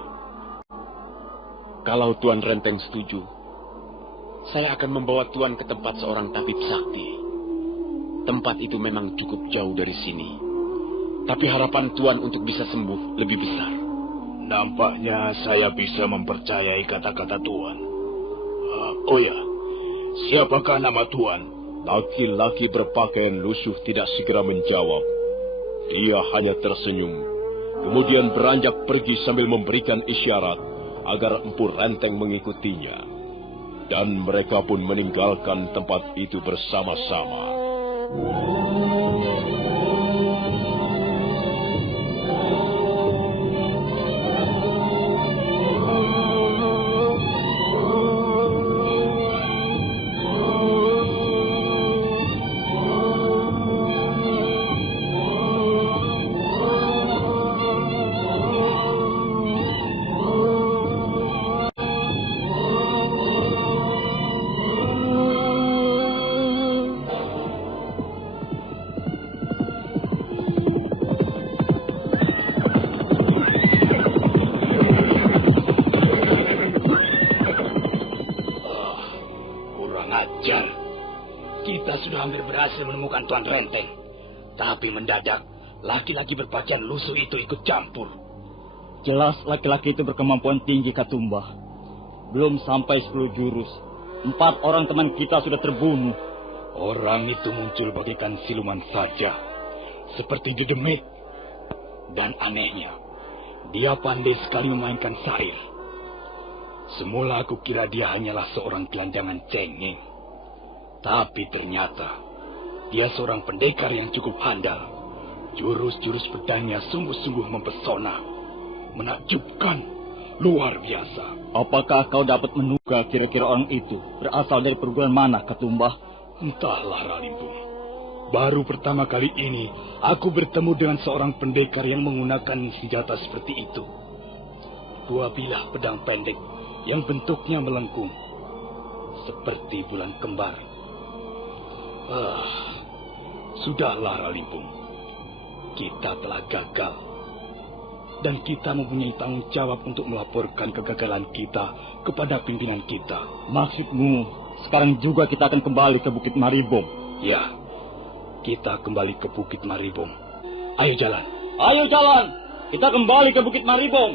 Kalau Tuan Renteng setuju, saya akan membawa Tuan ke tempat seorang tabib sakti. Tempat itu memang cukup jauh dari sini, tapi harapan Tuan untuk bisa sembuh lebih besar. Nampaknya saya bisa mempercayai kata-kata Tuan. Oh ya, siapakah nama Tuan? Laki-laki berpakaian lusuh tidak segera menjawab. Dia hanya tersenyum, kemudian beranjak pergi sambil memberikan isyarat agar Empu Renteng mengikutinya. Dan mereka pun meninggalkan tempat itu bersama-sama. Menemukan Tuan Renteng, tapi mendadak laki-laki berpakaian lusuh itu ikut campur. Jelas laki-laki itu berkemampuan tinggi, Katumba. Belum sampai 10 jurus, 4 orang teman kita sudah terbunuh. Orang itu muncul bagaikan siluman saja, seperti dedemit. Dan anehnya, dia pandai sekali memainkan syair. Semula aku kira dia hanyalah seorang gelandangan cengeng, tapi ternyata dia seorang pendekar yang cukup handal. Jurus-jurus pedangnya sungguh-sungguh mempesona, menakjubkan, luar biasa. Apakah kau dapat menduga kira-kira orang itu berasal dari perguruan mana, Katumba? Entahlah, Ralimpung. Baru pertama kali ini aku bertemu dengan seorang pendekar yang menggunakan senjata seperti itu. 2 bilah pedang pendek yang bentuknya melengkung, seperti bulan kembar. Sudahlah Ralimpung, kita telah gagal. Dan kita mempunyai tanggung jawab untuk melaporkan kegagalan kita kepada pimpinan kita. Maksudmu, sekarang juga kita akan kembali ke Bukit Maribong? Ya, kita kembali ke Bukit Maribong. Ayo jalan. Ayo jalan, kita kembali ke Bukit Maribong.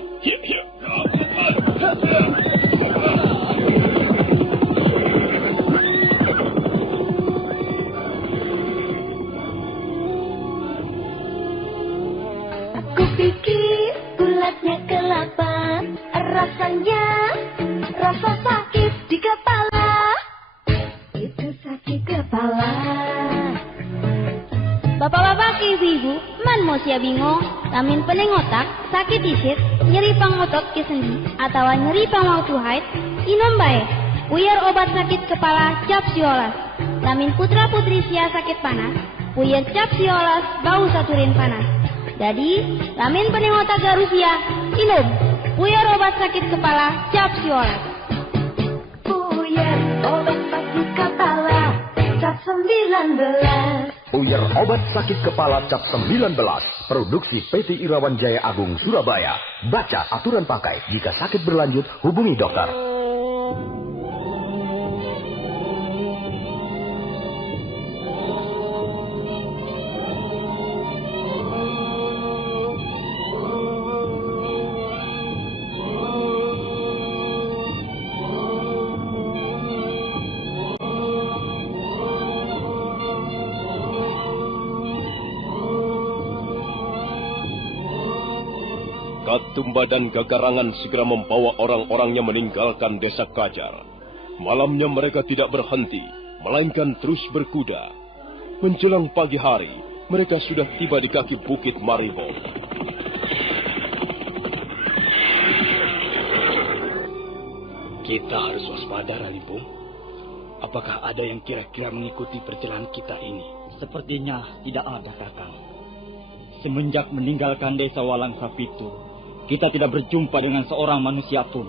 Aku pikir bulatnya kelapa, rasanya rasa sakit di kepala. Itu sakit kepala. Bapak-bapak, ibu-ibu, man mau sia bingung, lamin pening otak, sakit isit, nyeri pangotot ke sendi, atau nyeri pangwaktu haid, inom bae. Puyer obat sakit kepala cap siolas. Lamin putra-putri sia sakit panas, puyer cap siolas bau saturin panas. Jadi, lamin pening otak garusia, inom. Puyer obat sakit kepala cap siolas. Puyer obat sakit kepala cap 19. Puyer obat sakit kepala cap 19. Produksi PT Irawan Jaya Agung Surabaya. Baca aturan pakai. Jika sakit berlanjut, hubungi dokter. Katumba dan Gagarangan segera membawa orang-orangnya meninggalkan desa Kajar. Malamnya mereka tidak berhenti, melainkan terus berkuda. Menjelang pagi hari, mereka sudah tiba di kaki Bukit Maribong. Kita harus waspada, Ralimpung. Apakah ada yang kira-kira mengikuti perjalanan kita ini? Sepertinya tidak ada, Kakang. Semenjak meninggalkan desa Walang Sapitu, kita tidak berjumpa dengan seorang manusia pun.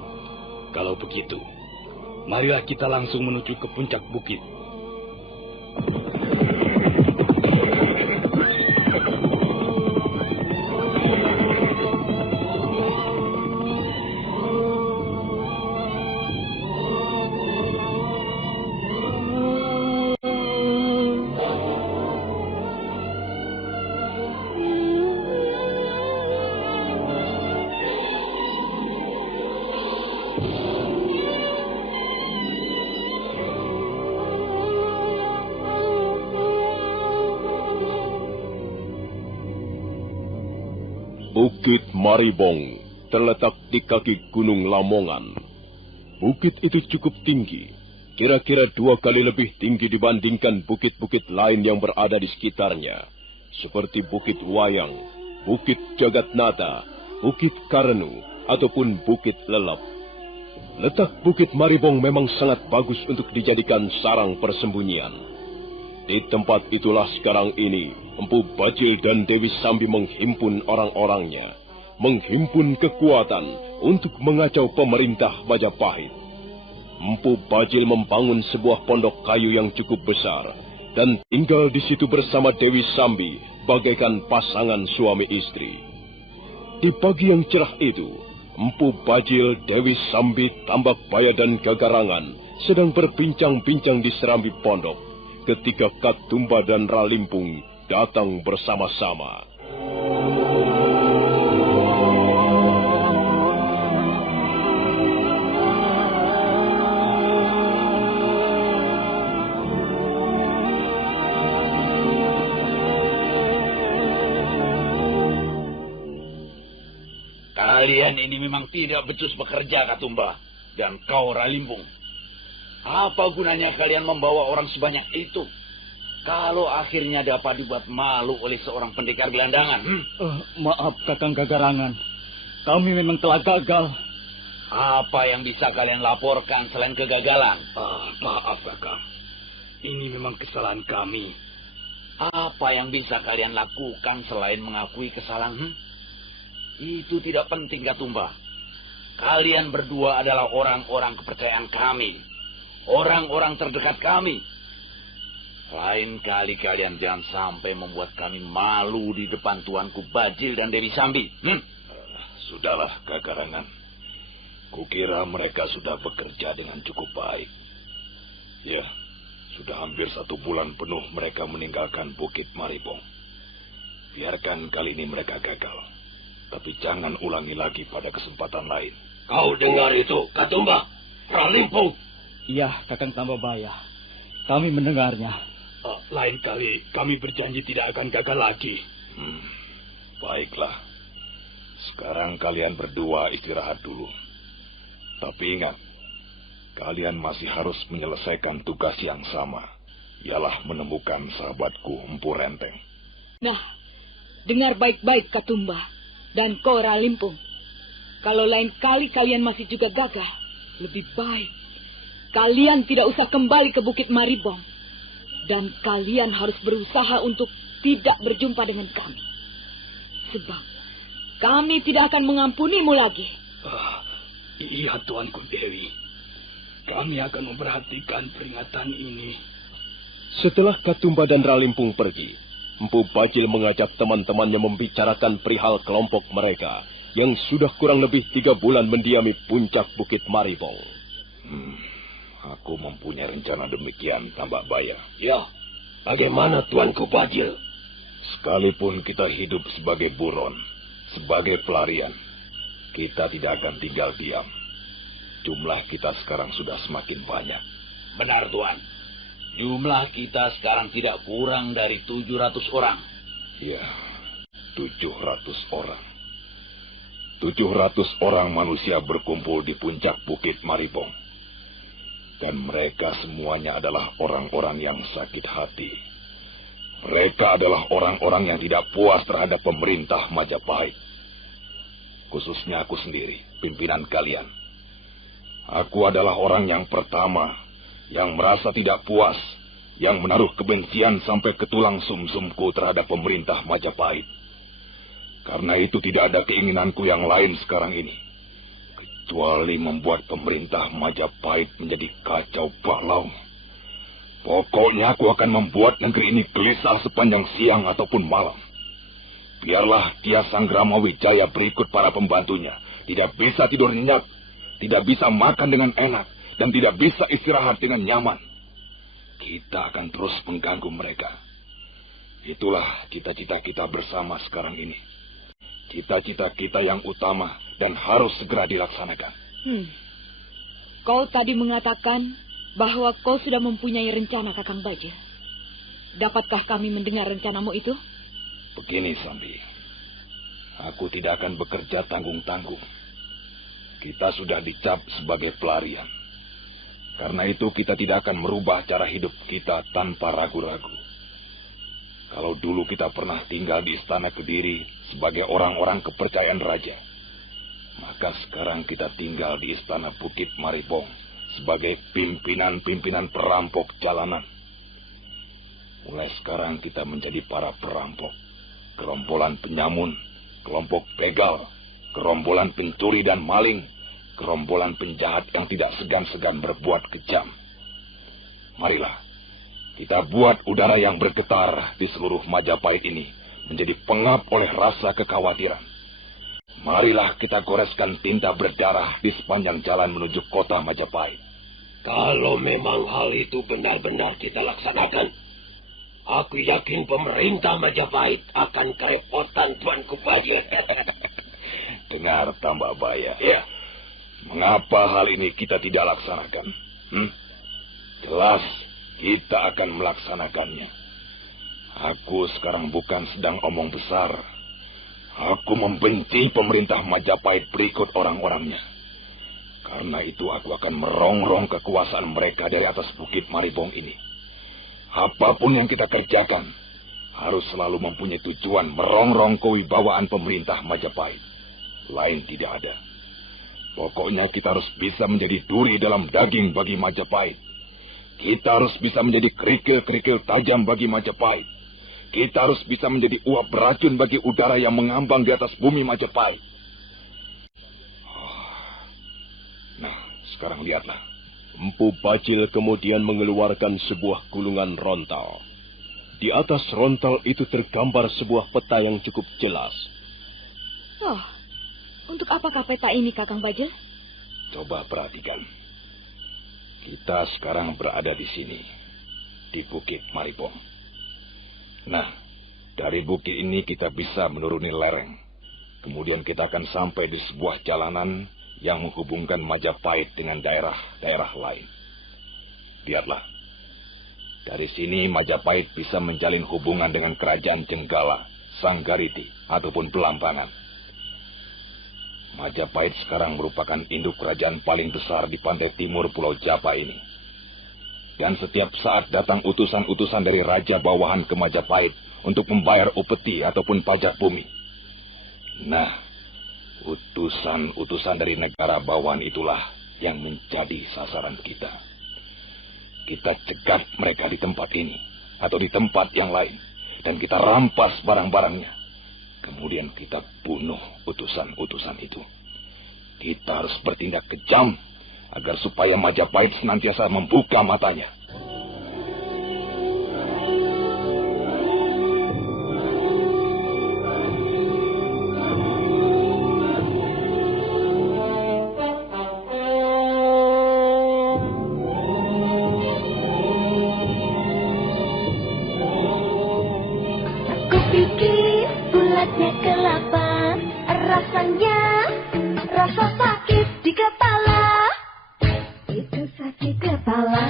Kalau begitu, marilah kita langsung menuju ke puncak bukit. Bukit Maribong terletak di kaki Gunung Lamongan. Bukit itu cukup tinggi, kira-kira 2 kali lebih tinggi dibandingkan bukit-bukit lain yang berada di sekitarnya, seperti Bukit Wayang, Bukit Jagatnata, Bukit Karenu, ataupun Bukit Lelep. Letak Bukit Maribong memang sangat bagus untuk dijadikan sarang persembunyian. Di tempat itulah sekarang ini Empu Bajil dan Dewi Sambi menghimpun orang-orangnya, menghimpun kekuatan untuk mengacau pemerintah Majapahit. Empu Bajil membangun sebuah pondok kayu yang cukup besar dan tinggal di situ bersama Dewi Sambi bagaikan pasangan suami istri. Di pagi yang cerah itu, Empu Bajil, Dewi Sambi, Tambak Baya dan Gagarangan sedang berbincang-bincang di serambi pondok ketika Katumba dan Ralimpung datang bersama-sama. Kalian ini memang tidak becus bekerja, Katumba. Dan kau, Ralimpung. Apa gunanya kalian membawa orang sebanyak itu? Kalau akhirnya dapat dibuat malu oleh seorang pendekar gelandangan. Maaf, Kakang Gagarangan. Kami memang telah gagal. Apa yang bisa kalian laporkan selain kegagalan? Maaf, Kakang. Ini memang kesalahan kami. Apa yang bisa kalian lakukan selain mengakui kesalahan? Itu tidak penting, Katumba. Kalian berdua adalah orang-orang kepercayaan kami. Orang-orang terdekat kami. Lain kali kalian jangan sampai membuat kami malu di depan Tuanku Bajil dan Dewi Sambi. Sudahlah, Kakarangan. Kukira mereka sudah bekerja dengan cukup baik. Ya, sudah hampir 1 bulan penuh mereka meninggalkan Bukit Maribong. Biarkan kali ini mereka gagal. Tapi jangan ulangi lagi pada kesempatan lain. Kau dengar itu, Katumba? Pralimpung. Iya, Kakang Tambabaya. Kami mendengarnya. Lain kali kami berjanji tidak akan gagal lagi. Baiklah. Sekarang kalian berdua istirahat dulu. Tapi ingat, kalian masih harus menyelesaikan tugas yang sama. Ialah menemukan sahabatku Empu Renteng. Nah, dengar baik-baik Katumba dan Kora Limpung. Kalau lain kali kalian masih juga gagal, lebih baik kalian tidak usah kembali ke Bukit Maribong. Dan kalian harus berusaha untuk tidak berjumpa dengan kami. Sebab kami tidak akan mengampunimu lagi. Iya, Tuanku Dewi. Kami akan memperhatikan peringatan ini. Setelah Katumba dan Ralimpung pergi, Empu Bajil mengajak teman-temannya membicarakan perihal kelompok mereka yang sudah kurang lebih 3 bulan mendiami puncak Bukit Maribong. Aku mempunyai rencana demikian, Tambak Baya. Ya, bagaimana Tuanku Bajil? Sekalipun kita hidup sebagai buron, sebagai pelarian, kita tidak akan tinggal diam. Jumlah kita sekarang sudah semakin banyak. Benar, Tuan. Jumlah kita sekarang tidak kurang dari 700 orang. Ya, 700 orang. 700 orang manusia berkumpul di puncak Bukit Maribong. Dan mereka semuanya adalah orang-orang yang sakit hati. Mereka adalah orang-orang yang tidak puas terhadap pemerintah Majapahit. Khususnya aku sendiri, pimpinan kalian. Aku adalah orang yang pertama yang merasa tidak puas, yang menaruh kebencian sampai ke tulang sumsumku terhadap pemerintah Majapahit. Karena itu tidak ada keinginanku yang lain sekarang ini, kecuali membuat pemerintah Majapahit menjadi kacau balau. Pokoknya aku akan membuat negeri ini gelisah sepanjang siang ataupun malam. Biarlah Kia Sanggrama Wijaya berikut para pembantunya tidak bisa tidur nyenyak, tidak bisa makan dengan enak, dan tidak bisa istirahat dengan nyaman. Kita akan terus mengganggu mereka. Itulah cita-cita kita bersama sekarang ini. Cita-cita kita yang utama dan harus segera dilaksanakan. Kau tadi mengatakan bahwa kau sudah mempunyai rencana, Kakang Bajil. Dapatkah kami mendengar rencanamu itu? Begini, Sambi. Aku tidak akan bekerja tanggung-tanggung. Kita sudah dicap sebagai pelarian. Karena itu kita tidak akan merubah cara hidup kita tanpa ragu-ragu. Kalau dulu kita pernah tinggal di Istana Kediri sebagai orang-orang kepercayaan raja, maka sekarang kita tinggal di Istana Bukit Maribong sebagai pimpinan-pimpinan perampok jalanan. Mulai sekarang kita menjadi para perampok, gerombolan penyamun, kelompok begal, gerombolan pencuri dan maling, gerombolan penjahat yang tidak segan-segan berbuat kejam. Marilah, kita buat udara yang bergetar di seluruh Majapahit ini menjadi pengap oleh rasa kekhawatiran. Marilah kita goreskan tinta berdarah di sepanjang jalan menuju kota Majapahit. Kalau memang hal itu benar-benar kita laksanakan, aku yakin pemerintah Majapahit akan kerepotan, Tuanku Bajil. Dengar, Tambak Baya. Ya. Mengapa hal ini kita tidak laksanakan? Jelas, kita akan melaksanakannya. Aku sekarang bukan sedang omong besar. Aku membenci pemerintah Majapahit berikut orang-orangnya. Karena itu aku akan merongrong kekuasaan mereka dari atas Bukit Maribong ini. Apapun yang kita kerjakan, harus selalu mempunyai tujuan merongrong kewibawaan pemerintah Majapahit. Lain tidak ada. Pokoknya kita harus bisa menjadi duri dalam daging bagi Majapahit. Kita harus bisa menjadi kerikil-kerikil tajam bagi Majapahit. Kita harus bisa menjadi uap beracun bagi udara yang mengambang di atas bumi Majapahit. Nah, sekarang lihatlah. Empu Bajil kemudian mengeluarkan sebuah gulungan rontal. Di atas rontal itu tergambar sebuah peta yang cukup jelas. Oh, untuk apakah peta ini, Kakang Bajil? Coba perhatikan. Kita sekarang berada di sini, di Bukit Maribong. Nah, dari bukit ini kita bisa menuruni lereng. Kemudian kita akan sampai di sebuah jalanan yang menghubungkan Majapahit dengan daerah-daerah lain. Lihatlah. Dari sini Majapahit bisa menjalin hubungan dengan kerajaan Jenggala, Sanggariti, ataupun Belambangan. Majapahit sekarang merupakan induk kerajaan paling besar di pantai timur Pulau Japa ini. Dan setiap saat datang utusan-utusan dari Raja Bawahan ke Majapahit untuk membayar upeti ataupun pajak bumi. Nah, utusan-utusan dari negara bawahan itulah yang menjadi sasaran kita. Kita cegat mereka di tempat ini atau di tempat yang lain. Dan kita rampas barang-barangnya. Kemudian kita bunuh utusan-utusan itu. Kita harus bertindak kejam agar supaya Majapahit senantiasa membuka matanya. Kupikir bulatnya kelapa, rasanya rasa sakit di kepala. Sakit kepala.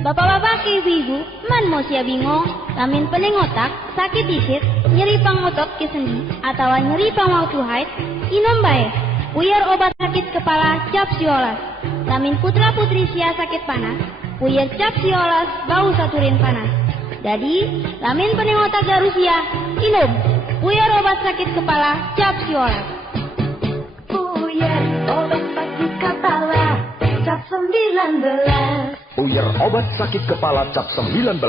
Bapak-bapak, ibu-ibu, man mau sia bingung, lamin pening otak, sakit disit, nyeri pangotot ke sendi, atau nyeri pangwaktu haid, inom bae. Puyar obat sakit kepala cap siolas. Lamin putra putri sia sakit panas, puyar cap siolas bau saturin panas. Jadi, lamin pening otak garusia, inom. Puyar obat sakit kepala cap siolas. Puyar obat sakit kepala cap 19. Puyar obat sakit kepala cap 19.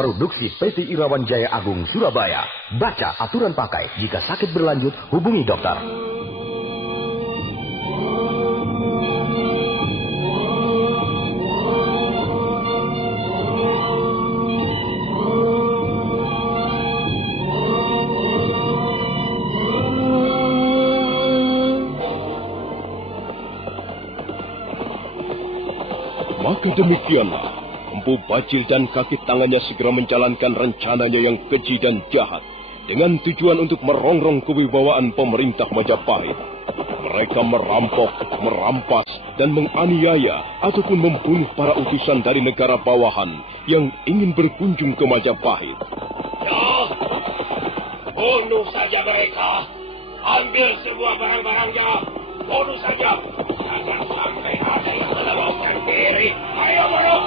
Produksi PT Irawan Jaya Agung Surabaya. Baca aturan pakai. Jika sakit berlanjut, hubungi dokter. Maka demikianlah, Empu Bajil dan kaki tangannya segera menjalankan rencananya yang keji dan jahat, dengan tujuan untuk merongrong kewibawaan pemerintah Majapahit. Mereka merampok, merampas, dan menganiaya ataupun membunuh para utusan dari negara bawahan yang ingin berkunjung ke Majapahit. Ya, bunuh saja mereka. Ambil semua barang-barangnya. Bunuh saja. Jangan sampai ada yang meloloskan diri. Ayo bunuh.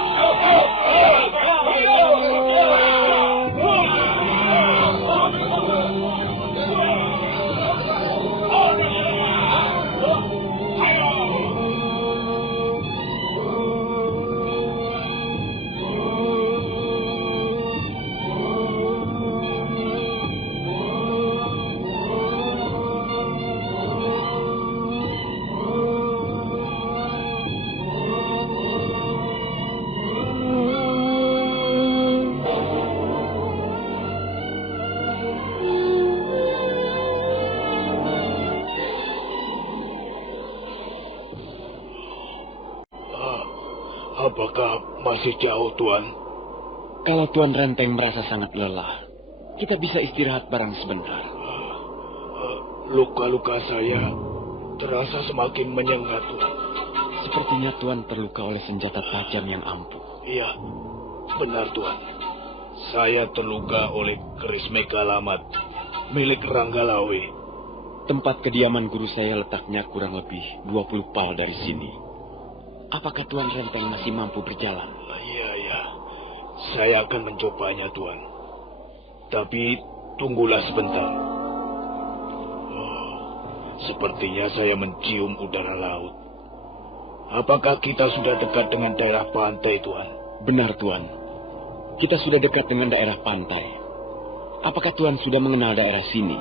Apakah masih jauh, Tuan? Kalau Tuan Renteng merasa sangat lelah, kita bisa istirahat bareng sebentar. Luka-luka saya terasa semakin menyengat, Tuan. Sepertinya Tuan terluka oleh senjata tajam yang ampuh. Iya, benar, Tuan. Saya terluka oleh keris Megalamat milik Ranggalawe. Tempat kediaman guru saya letaknya kurang lebih 20 pal dari sini. Apakah Tuan Renteng masih mampu berjalan? Iya. Saya akan mencobanya, Tuan. Tapi tunggulah sebentar. Sepertinya saya mencium udara laut. Apakah kita sudah dekat dengan daerah pantai, Tuan? Benar, Tuan. kita sudah dekat dengan daerah pantai. Apakah Tuan sudah mengenal daerah sini?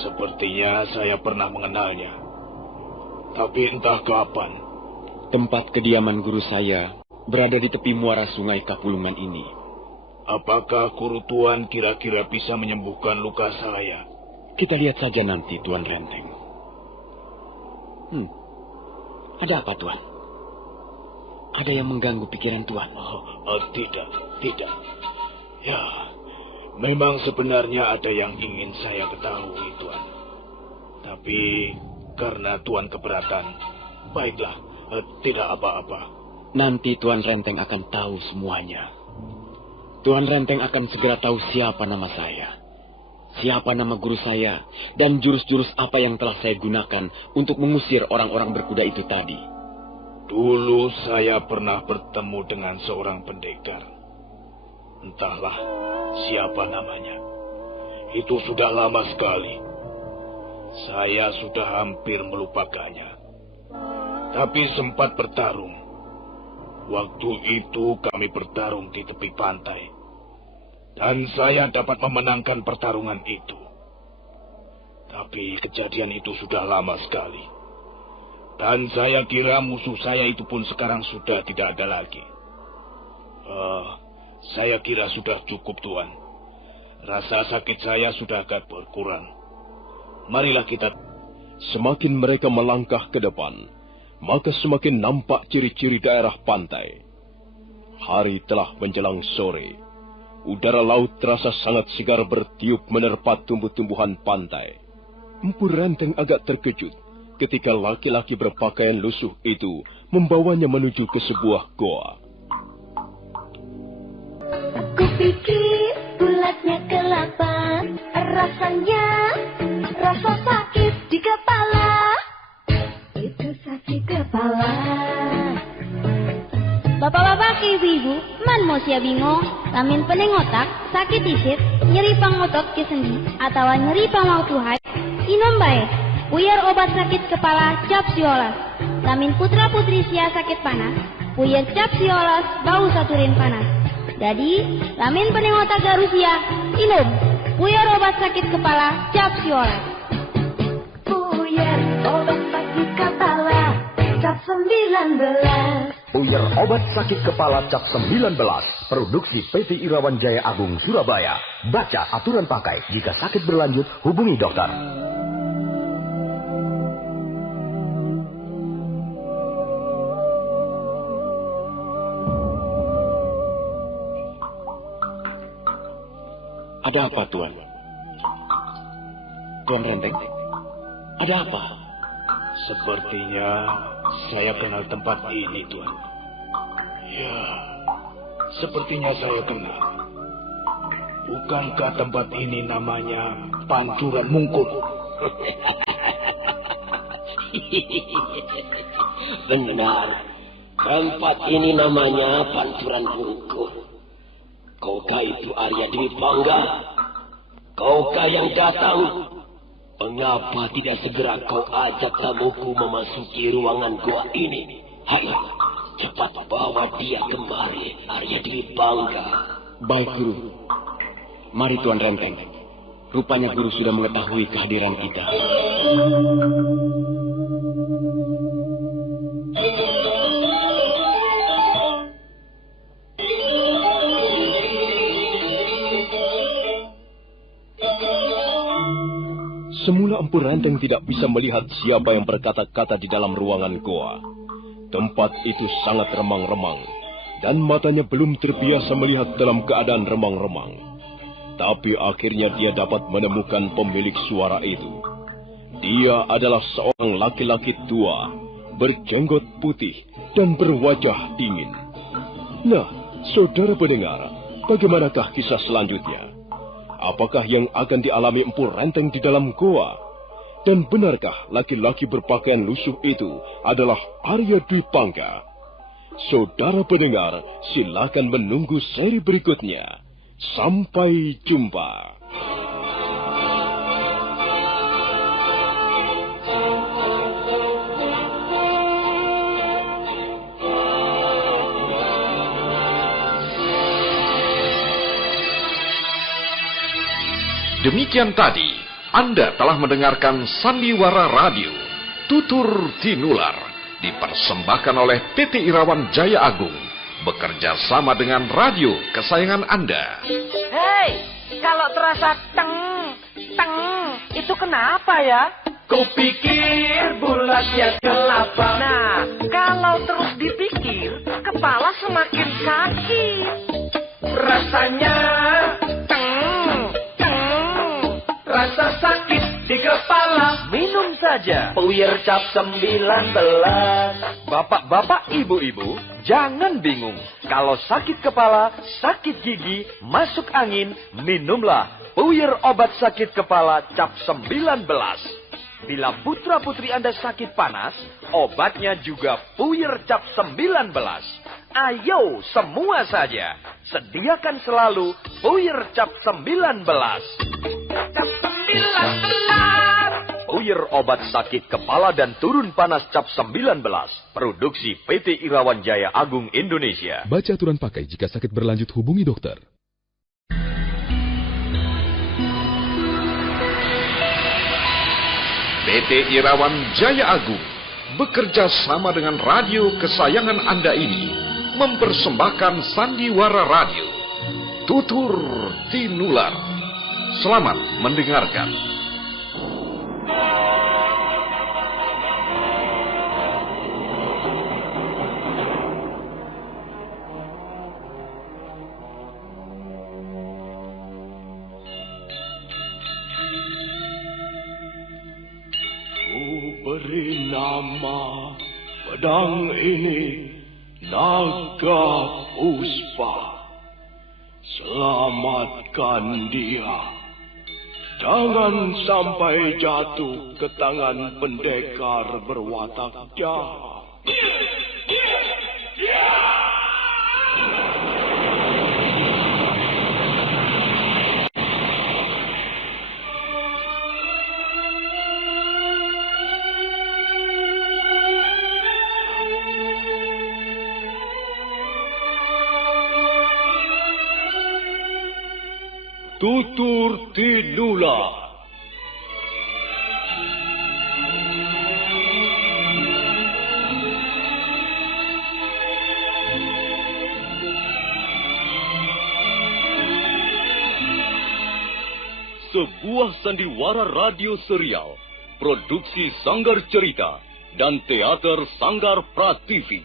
Sepertinya saya pernah mengenalnya. Tapi entah kapan. Tempat kediaman guru saya berada di tepi muara sungai Kapulungan ini. Apakah guru Tuan kira-kira bisa menyembuhkan luka saya? Kita lihat saja nanti, Tuan Renteng. Ada apa, Tuan? Ada yang mengganggu pikiran Tuan? Tidak. Ya, memang sebenarnya ada yang ingin saya ketahui, Tuan. Tapi karena Tuan keberatan, baiklah, tidak apa-apa. Nanti Tuan Renteng akan tahu semuanya. Tuan Renteng akan segera tahu siapa nama saya, siapa nama guru saya, dan jurus-jurus apa yang telah saya gunakan untuk mengusir orang-orang berkuda itu tadi. Dulu saya pernah bertemu dengan seorang pendekar. Entahlah siapa namanya. Itu sudah lama sekali. Saya sudah hampir melupakannya. Tapi sempat bertarung. Waktu itu kami bertarung di tepi pantai. Dan saya dapat memenangkan pertarungan itu. Tapi kejadian itu sudah lama sekali. Dan saya kira musuh saya itu pun sekarang sudah tidak ada lagi. Saya kira sudah cukup, Tuan. Rasa sakit saya sudah agak berkurang. Marilah kita. Semakin mereka melangkah ke depan, maka semakin nampak ciri-ciri daerah pantai. Hari telah menjelang sore. Udara laut terasa sangat segar bertiup menerpa tumbuh-tumbuhan pantai. Empu Renteng agak terkejut ketika laki-laki berpakaian lusuh itu membawanya menuju ke sebuah goa. Aku pikir bulatnya kelapa, rasanya rasa sakit di kepala. Itu sakit kepala. Bapak-bapak, ibu-ibu, man mau sia bingung, lamin pening otak, sakit isit, nyeri pangotot ke sendi, atau nyeri pangau tuhai, inom bae, puyar obat sakit kepala cap siolas. Lamin putra-putri sia sakit panas, puyar cap siolas bau saturin panas. Jadi, lamin pening otak garusia, inom, puyar obat sakit kepala cap siolas. Puyar obat sakit kepala cap 19. Puyar obat sakit kepala cap 19. Produksi PT Irawan Jaya Agung Surabaya. Baca aturan pakai. Jika sakit berlanjut, hubungi dokter. Ada apa, Tuan? Tuan Renteng? Ada apa? Sepertinya saya kenal tempat ini, Tuan. Ya, sepertinya saya kenal. Bukankah tempat ini namanya Pancuran Mungkul? Benar, tempat ini namanya Pancuran Mungkul. Kaukah itu Arya Dewi Pangga? Kaukah yang datang? Mengapa tidak segera kau ajak tamuku memasuki ruangan gua ini? Hai, cepat bawa dia kemari, Arya Dewi Pangga. Baik, Guru. Mari, Tuan Renteng. Rupanya Guru sudah mengetahui kehadiran kita. Semula Empu Renteng tidak bisa melihat siapa yang berkata-kata di dalam ruangan goa. Tempat itu sangat remang-remang, dan matanya belum terbiasa melihat dalam keadaan remang-remang. Tapi akhirnya dia dapat menemukan pemilik suara itu. Dia adalah seorang laki-laki tua, berjenggot putih, dan berwajah dingin. Nah, saudara pendengar, bagaimanakah kisah selanjutnya? Apakah yang akan dialami Empu Renteng di dalam goa? Dan benarkah laki-laki berpakaian lusuh itu adalah Arya Dwi Pangga? Saudara pendengar, silakan menunggu seri berikutnya. Sampai jumpa. Demikian tadi, Anda telah mendengarkan Sandiwara Radio, Tutur Tinular, dipersembahkan oleh PT Irawan Jaya Agung, bekerja sama dengan radio kesayangan Anda. Hei, kalau terasa teng, itu kenapa ya? Kupikir bulatnya kelapa. Nah, kalau terus dipikir, kepala semakin sakit. Rasanya rasa sakit di kepala. Minum saja Puyer Cap 19. Bapak-bapak, ibu-ibu, jangan bingung. Kalau sakit kepala, sakit gigi, masuk angin, minumlah Puyer obat sakit kepala Cap 19. Bila putra-putri Anda sakit panas, obatnya juga Puyer Cap 19. Ayo semua saja, sediakan selalu Puyer Cap 19. Cap 19. Puyer obat sakit kepala dan turun panas Cap 19. Produksi PT Irawan Jaya Agung Indonesia. Baca aturan pakai jika sakit berlanjut, hubungi dokter. PT Irawan Jaya Agung bekerja sama dengan radio kesayangan Anda ini mempersembahkan Sandiwara Radio, Tutur Tinular. Selamat mendengarkan. Beri nama pedang ini Naga Puspa. Selamatkan dia. Jangan sampai jatuh ke tangan pendekar berwatak jahat. Tutur Tinular. Sebuah sandiwara radio serial, produksi Sanggar Cerita dan Teater Sanggar Prativi.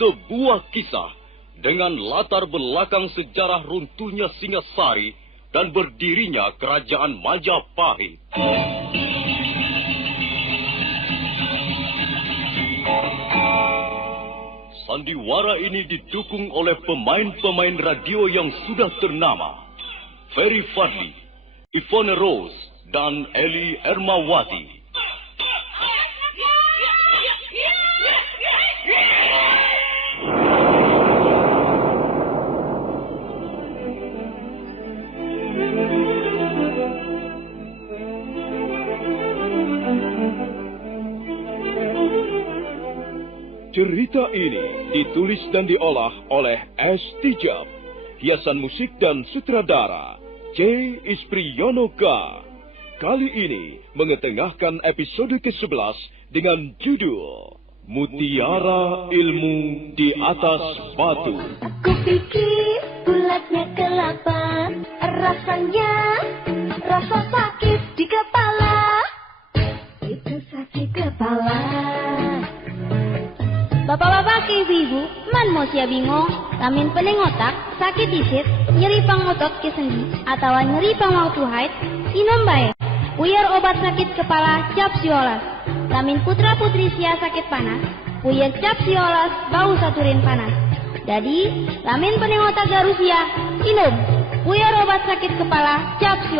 Sebuah kisah dengan latar belakang sejarah runtuhnya Singasari dan berdirinya Kerajaan Majapahit. Sandiwara ini didukung oleh pemain-pemain radio yang sudah ternama. Ferry Fadli, Ivone Rose, dan Eli Ermawati. Cerita ini ditulis dan diolah oleh S. Tijab, hiasan musik dan sutradara C. Ispriyonoka. Kali ini mengetengahkan episode ke-11 dengan judul Mutiara Ilmu di Atas Batu. Aku pikir bulatnya kelapa, rasanya rasa sakit di kepala. Itu sakit kepala. Bapak-bapak, ibu-ibu, man mau sia bingung, lamin pening otak, sakit isit, nyeri pangotot ke sendi, atau nyeri pangwaktu haid, inom bae. Puyer obat sakit kepala Cap 19. Lamin putra-putri sia sakit panas, puyer Cap 19 bau saturin panas. Jadi, lamin pening otak garusia, inom puyer obat sakit kepala Cap 19.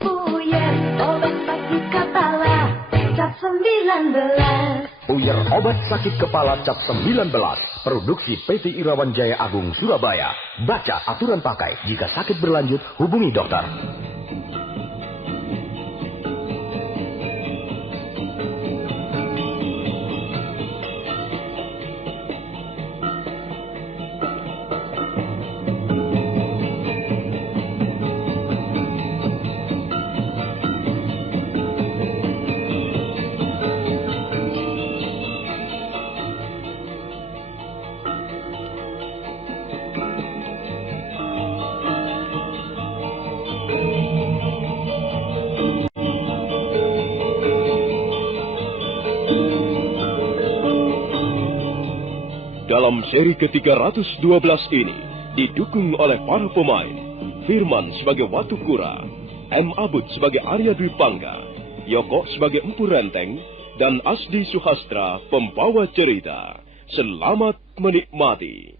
Puyer obat sakit kepala Cap 19. Puyer obat sakit kepala Cap 19. Produksi PT Irawan Jaya Agung Surabaya. Baca aturan pakai. Jika sakit berlanjut, hubungi dokter. Dalam seri ke-312 ini didukung oleh para pemain Firman sebagai Watu Kura, M. Abud sebagai Arya Dwi Pangga, Yoko sebagai Empu Renteng, dan Asdi Suhastra pembawa cerita. Selamat menikmati.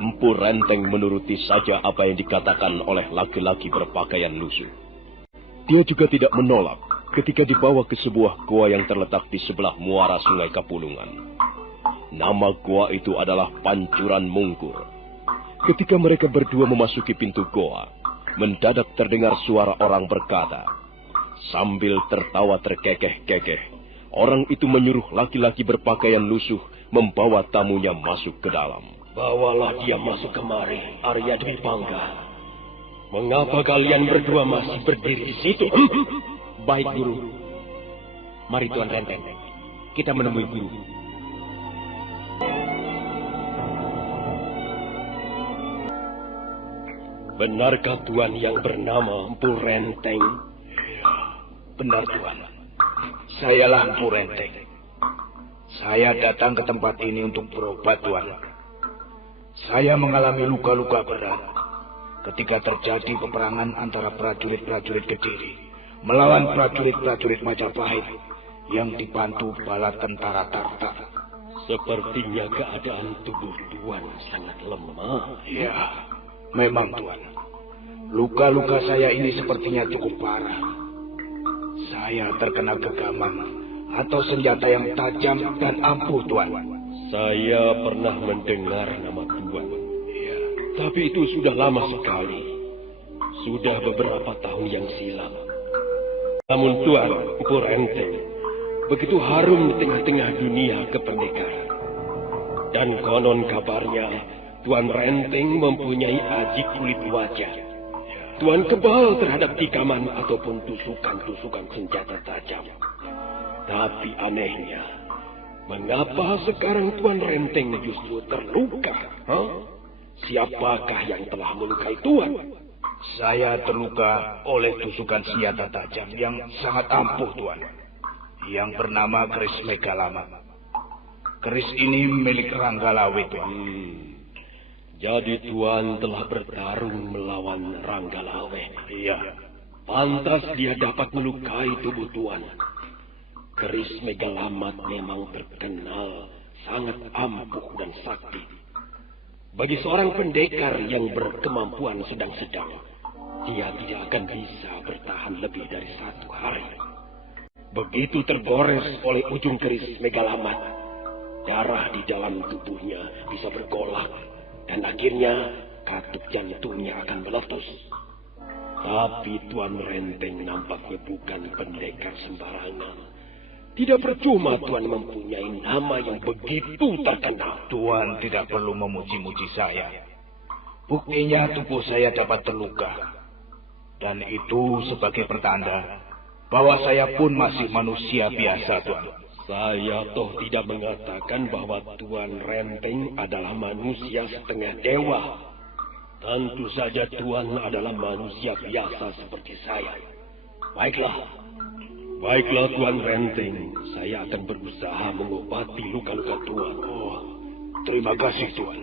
Empu Renteng menuruti saja apa yang dikatakan oleh laki-laki berpakaian lusuh. Dia juga tidak menolak ketika dibawa ke sebuah gua yang terletak di sebelah muara Sungai Kapulungan. Nama gua itu adalah Pancuran Mungkur. Ketika mereka berdua memasuki pintu gua, mendadak terdengar suara orang berkata. Sambil tertawa terkekeh-kekeh, orang itu menyuruh laki-laki berpakaian lusuh membawa tamunya masuk ke dalam. Bawalah dia masuk kemari, Arya Dwi Pangga. Mengapa kalian berdua masih berdiri di situ? Baik, Guru. Mari Tuan Renteng, kita menemui Guru. Benarkah Tuan yang bernama Empu Renteng? Benar, Tuan. Sayalah Empu Renteng. Saya datang ke tempat ini untuk berobat, Tuan. Saya mengalami luka-luka berat ketika terjadi peperangan antara prajurit-prajurit Kediri melawan prajurit-prajurit Majapahit yang dibantu bala tentara Tartar. Sepertinya keadaan tubuh Tuan sangat lemah. Ya, memang Tuan. Luka-luka saya ini sepertinya cukup parah. Saya terkena gegaman atau senjata yang tajam dan ampuh, Tuan. Saya pernah mendengar nama Tuan. Ya, tapi itu sudah lama sekali. Sudah beberapa tahun yang silam. Namun Tuan, Empu Renteng, begitu harum di tengah-tengah dunia kependekaan. Dan konon kabarnya, Tuan Renteng mempunyai aji kulit wajah. Tuan kebal terhadap tikaman ataupun tusukan-tusukan senjata tajam. Tapi anehnya, mengapa sekarang Tuan Renteng justru terluka? Siapakah yang telah melukai Tuan? Saya terluka oleh tusukan senjata tajam yang sangat ampuh, Tuan. Yang bernama keris Megalama. Keris ini milik Ranggalawe, Tuan. Jadi Tuan telah bertarung melawan Ranggalawe. Iya. Pantas dia dapat melukai tubuh Tuan. Keris Megalamat memang terkenal sangat ampuh dan sakti. Bagi seorang pendekar yang berkemampuan sedang-sedang, dia tidak akan bisa bertahan lebih dari 1 hari. Begitu tergores oleh ujung keris Megalamat, darah di dalam tubuhnya bisa bergolak dan akhirnya katup jantungnya akan meletus. Tapi Tuan Renteng nampaknya bukan pendekar sembarangan. Tidak percuma Tuan mempunyai nama yang begitu terkenal. Tuan tidak perlu memuji-muji saya. Buktinya tubuh saya dapat terluka. Dan itu sebagai pertanda bahwa saya pun masih manusia biasa, Tuan. Saya toh tidak mengatakan bahwa Tuan Renteng adalah manusia setengah dewa. Tentu saja Tuan adalah manusia biasa seperti saya. Baiklah Tuan Renteng, saya akan berusaha mengobati luka-luka Tuan. Terima kasih, Tuan.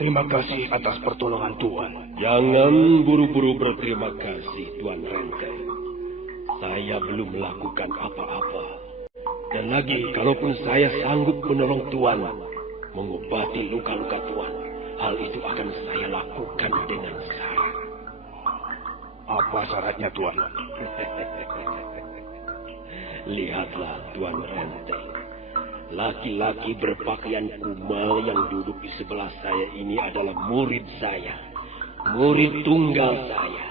Terima kasih atas pertolongan Tuan. Jangan buru-buru berterima kasih, Tuan Renteng. Saya belum melakukan apa-apa. Dan lagi, kalaupun saya sanggup menolong Tuan, mengobati luka-luka Tuan, hal itu akan saya lakukan dengan syarat. Apa syaratnya, Tuan? Lihatlah, Tuan Renteng. Laki-laki berpakaian kumal yang duduk di sebelah saya ini adalah murid saya. Murid tunggal saya.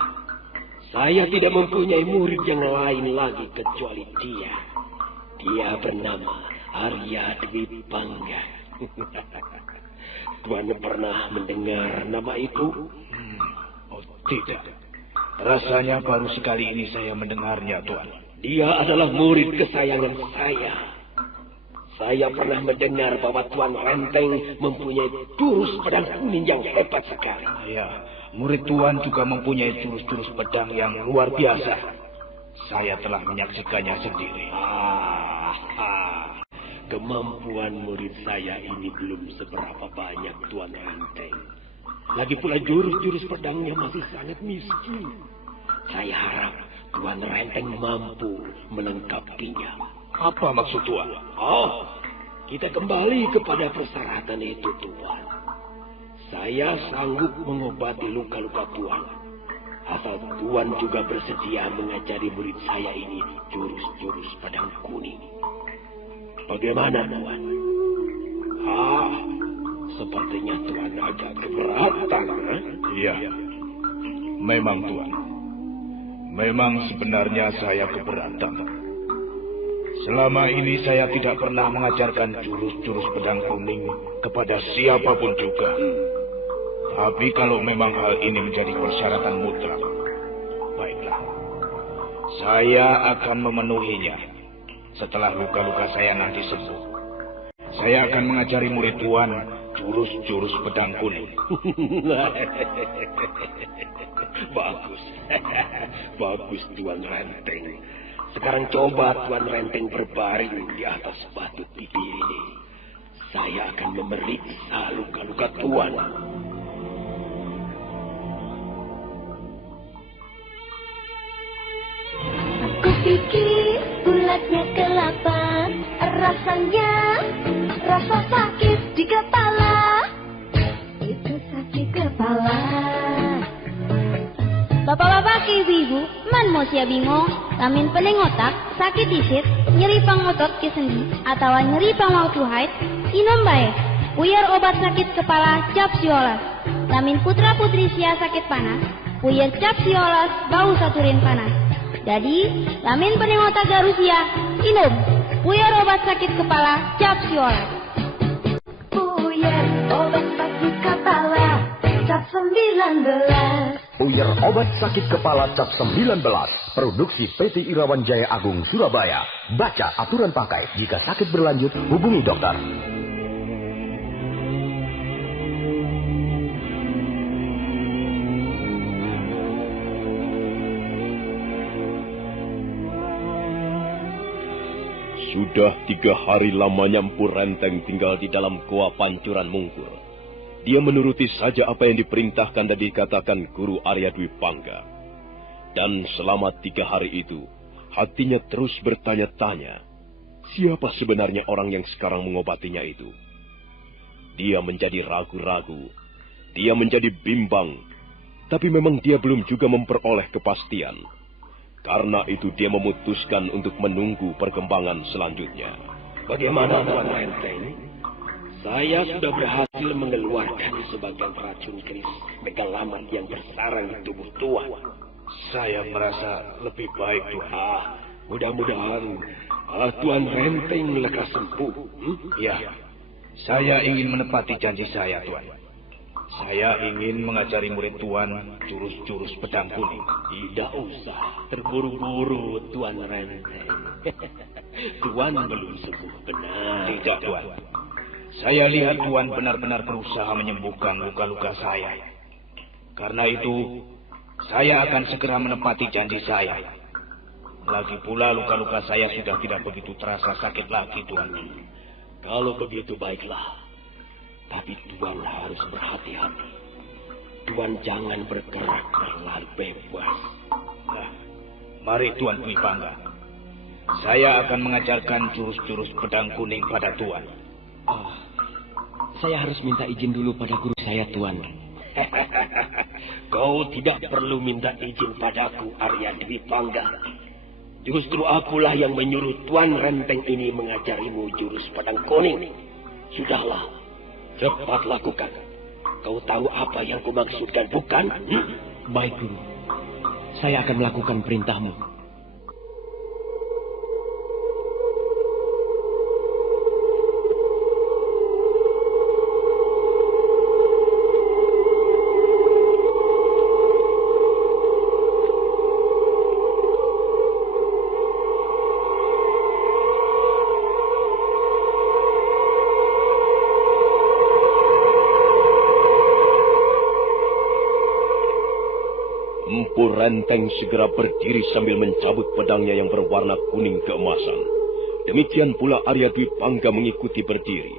Saya tidak mempunyai murid yang lain lagi kecuali dia. Dia bernama Arya Dwi Pangga. Tuan pernah mendengar nama itu? Oh, tidak. Rasanya baru sekali ini saya mendengarnya, Tuan. Dia adalah murid kesayangan saya. Saya pernah mendengar bahwa Tuan Renteng mempunyai jurus pedang kuning yang hebat sekali. Ya, murid Tuan juga mempunyai jurus-jurus pedang yang luar biasa. Saya telah menyaksikannya sendiri. Kemampuan murid saya ini belum seberapa banyak, Tuan Renteng. Lagi pula jurus-jurus pedangnya masih sangat miskin. Saya harap Tuan Renteng mampu melengkapinya. Apa maksud Tuan? Oh, kita kembali kepada persyaratan itu, Tuan. Saya sanggup mengobati luka-luka Tuan. Asal Tuan juga bersedia mengajari murid saya ini jurus-jurus pedang kuning. Bagaimana, Tuan? Sepertinya Tuan agak keberatan, Iya, memang Tuan. Memang sebenarnya saya keberatan. Selama ini saya tidak pernah mengajarkan jurus-jurus pedang kuning kepada siapapun juga. Tapi kalau memang hal ini menjadi persyaratan mutlak, baiklah. Saya akan memenuhinya setelah luka-luka saya nanti sembuh. Saya akan mengajari murid Tuan jurus-jurus pedang kuning. Bagus. Bagus, Tuan Renteng. Sekarang coba Tuan Renteng berbaring di atas batu tinggi ini. Saya akan memeriksa luka-luka Tuan. Aku pikir bulatnya kelapa, rasanya rasa sakit di kepala. Itu sakit kepala. Bapak-bapak, ibu-ibu, man mau sia bingung, lamin pening otak, sakit isit, nyeri pangotot ke sendi, atau nyeri pangwau haid, inom bae. Puyer obat sakit kepala cap siolas. Lamin putra-putri sia sakit panas, puyer cap siolas bau saturin panas. Jadi, lamin pening otak garusia, inom. Puyer obat sakit kepala cap siolas. Puyer obat sakit kepala cap 19. Puyer obat sakit kepala cap 19. Produksi PT Irawan Jaya Agung Surabaya. Baca aturan pakai. Jika sakit berlanjut, hubungi dokter. Sudah 3 hari lamanya Empu Renteng tinggal di dalam goa Pancuran Mungkur. Dia menuruti saja apa yang diperintahkan dan dikatakan Guru Arya Dwi Pangga. Dan selama 3 hari itu, hatinya terus bertanya-tanya, siapa sebenarnya orang yang sekarang mengobatinya itu? Dia menjadi ragu-ragu, dia menjadi bimbang, tapi memang dia belum juga memperoleh kepastian. Karena itu dia memutuskan untuk menunggu perkembangan selanjutnya. Bagaimana, Tuan Renteng? Saya sudah berhasil mengeluarkan sebagian racun keris megalamat yang bersarang di tubuh Tuan. Saya merasa lebih baik, Tuan. Mudah-mudahan Tuan Renteng lekas sembuh. Ya, saya ingin menepati janji saya, Tuan. Saya ingin mengajari murid Tuan jurus-jurus pedang kuning. Tidak usah terburu-buru, Tuan Renteng. Tuan belum sembuh benar. Tidak, Tuan. Saya lihat Tuan benar-benar berusaha menyembuhkan luka-luka saya. Karena itu, saya akan segera menepati janji saya. Lagi pula luka-luka saya sudah tidak begitu terasa sakit lagi, Tuan. Kalau begitu baiklah. Tapi Tuan harus berhati-hati. Tuan jangan bergerak terlalu bebas. Nah, mari Tuan Dwi Pangga. Saya akan mengajarkan jurus-jurus pedang kuning pada Tuan. Saya harus minta izin dulu pada guru saya, Tuan. Kau tidak perlu minta izin padaku, Arya Dwi Pangga. Justru akulah yang menyuruh Tuan Renteng ini mengajarimu jurus pedang kuning. Sudahlah, cepat lakukan. Kau tahu apa yang kumaksudkan, bukan? Baik, Guru. Saya akan melakukan perintahmu. Renteng segera berdiri sambil mencabut pedangnya yang berwarna kuning keemasan. Demikian pula Arya Dwi Pangga mengikuti berdiri.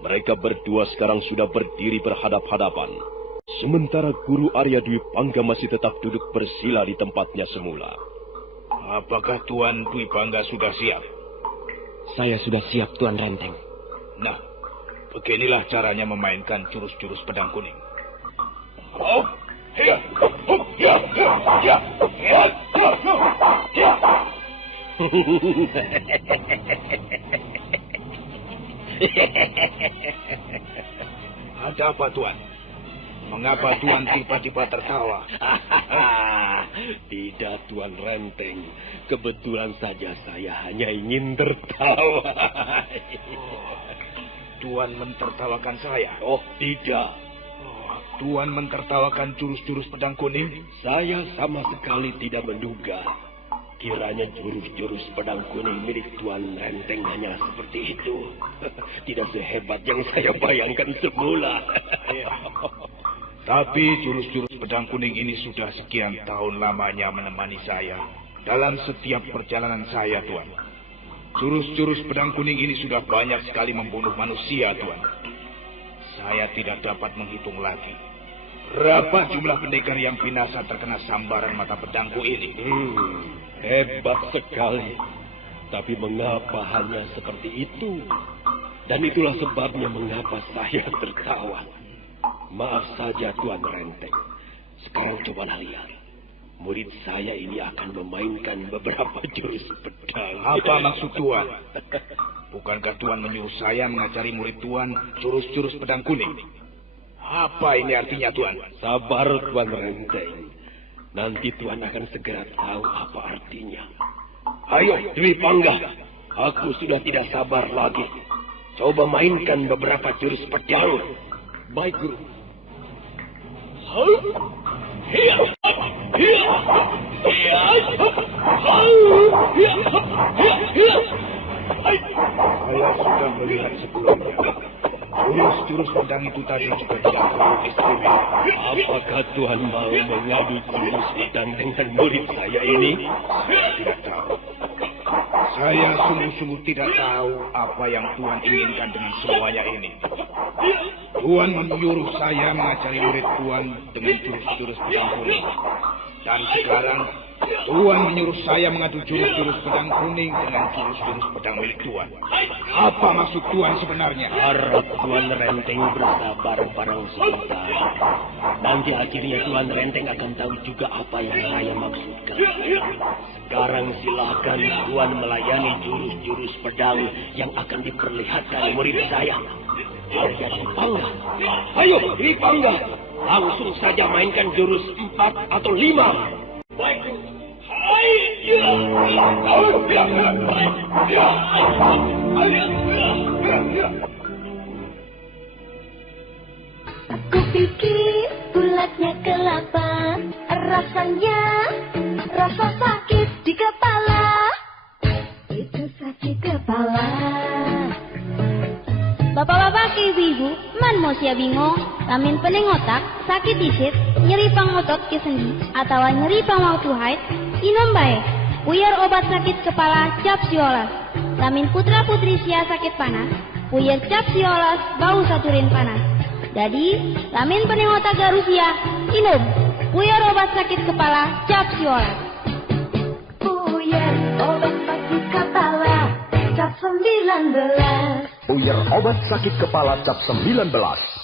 Mereka berdua sekarang sudah berdiri berhadap-hadapan. Sementara Guru Arya Dwi Pangga masih tetap duduk bersila di tempatnya semula. Apakah Tuan Dwi Pangga sudah siap? Saya sudah siap, Tuan Renteng. Nah, beginilah caranya memainkan jurus-jurus pedang kuning. Oh, ya, ya, ya, ya, ya. Ada apa, Tuan? Mengapa Tuan tiba-tiba tertawa? Tidak, Tuan Renteng. Kebetulan saja saya hanya ingin tertawa. Tuan mentertawakan saya? Oh, tidak. Tuan mentertawakan jurus-jurus pedang kuning? Saya sama sekali tidak menduga. Kiranya jurus-jurus pedang kuning milik Tuan Renteng hanya seperti itu. Tidak sehebat yang saya bayangkan semula. Tapi jurus-jurus pedang kuning ini sudah sekian tahun lamanya menemani saya dalam setiap perjalanan saya, Tuan. Jurus-jurus pedang kuning ini sudah banyak sekali membunuh manusia, Tuan. Saya tidak dapat menghitung lagi berapa jumlah pendekar yang binasa terkena sambaran mata pedangku ini. Hebat sekali. Tapi mengapa hanya seperti itu? Dan itulah sebabnya mengapa saya tertawa. Maaf saja, Tuan Renteng. Sekarang cobalah lihat. Murid saya ini akan memainkan beberapa jurus pedang. Apa maksud Tuan? Bukankah Tuan menyuruh saya mengajari murid Tuan jurus-jurus pedang kuning? Apa ini artinya, Tuan? Sabar, Tuan Renteng. Nanti Tuan akan segera tahu apa artinya. Ayo, Dwi Pangga. Aku sudah tidak sabar lagi. Coba mainkan beberapa jurus pedang. Baik, Guru. Saya sudah melihat sebelumnya. Jurus-jurus pedang itu tadi juga tidak terlalu istimewa. Apakah Tuhan mau mengadu jurus pedang dengan murid saya ini? Tidak tahu. Saya sungguh-sungguh tidak tahu apa yang Tuhan inginkan dengan semuanya ini. Tuhan menyuruh saya mengajari murid Tuhan dengan jurus-jurus pedang kuning. Dan sekarang Tuhan menyuruh saya mengadu jurus-jurus pedang kuning dengan jurus-jurus pedang milik Tuhan. Apa maksud Tuhan sebenarnya? Harap Tuan Renteng bersabar barang sebentar. Nanti akhirnya Tuan Renteng akan tahu juga apa yang saya maksudkan. Sekarang silakan Tuan melayani jurus-jurus pedang yang akan diperlihatkan murid saya. Arya Dwi Pangga. Ayo, Dwi Pangga. Langsung saja mainkan jurus 4 atau 5. Baik. Aku pikir bulatnya kelapa, rasanya rasa sakit di kepala. Itu sakit kepala. Bapak-bapak, ibu-ibu, man mau sia bingung, lamin pening otak, sakit disit, nyeri pangotot ke sendi, atau nyeri pangwaktu haid, inom bae. Puyar obat sakit kepala cap siolas. Lamin putra-putri sia sakit panas, puyar cap siolas bau saturin panas. Jadi, lamin pening otak garusia, inom. Puyar obat sakit kepala cap siolas. Puyar obat sakit kepala cap 19. Puyar obat sakit kepala cap 19.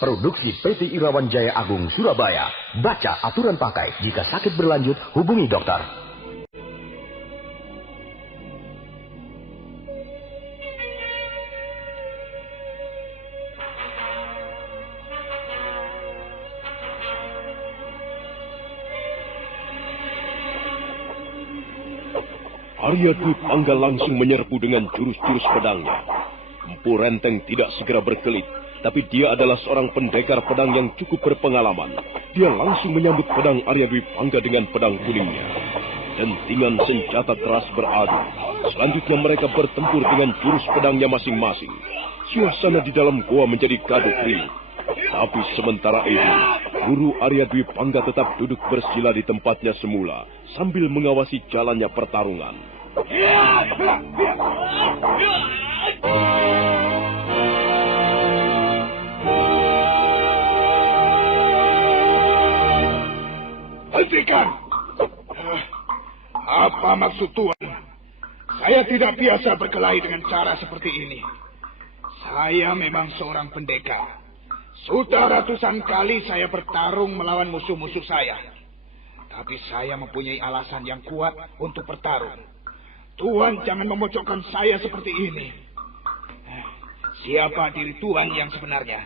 Produksi PT Irawan Jaya Agung Surabaya. Baca aturan pakai. Jika sakit berlanjut, hubungi dokter. Arya Dwi Pangga langsung menyerbu dengan jurus-jurus pedangnya. Empu Renteng tidak segera berkelit, tapi dia adalah seorang pendekar pedang yang cukup berpengalaman. Dia langsung menyambut pedang Arya Dwi Pangga dengan pedang kuningnya. Dentingan senjata keras beradu. Selanjutnya mereka bertempur dengan jurus pedangnya masing-masing. Suasana di dalam goa menjadi gaduh riuh. Tapi sementara itu, Guru Arya Dwi Pangga tetap duduk bersila di tempatnya semula sambil mengawasi jalannya pertarungan. Hentikan! Apa maksud Tuan? Saya tidak biasa berkelahi dengan cara seperti ini. Saya memang seorang pendekar. Sudah ratusan kali saya bertarung melawan musuh-musuh saya. Tapi saya mempunyai alasan yang kuat untuk bertarung. Tuan jangan memojokkan saya seperti ini. Siapa diri Tuan yang sebenarnya?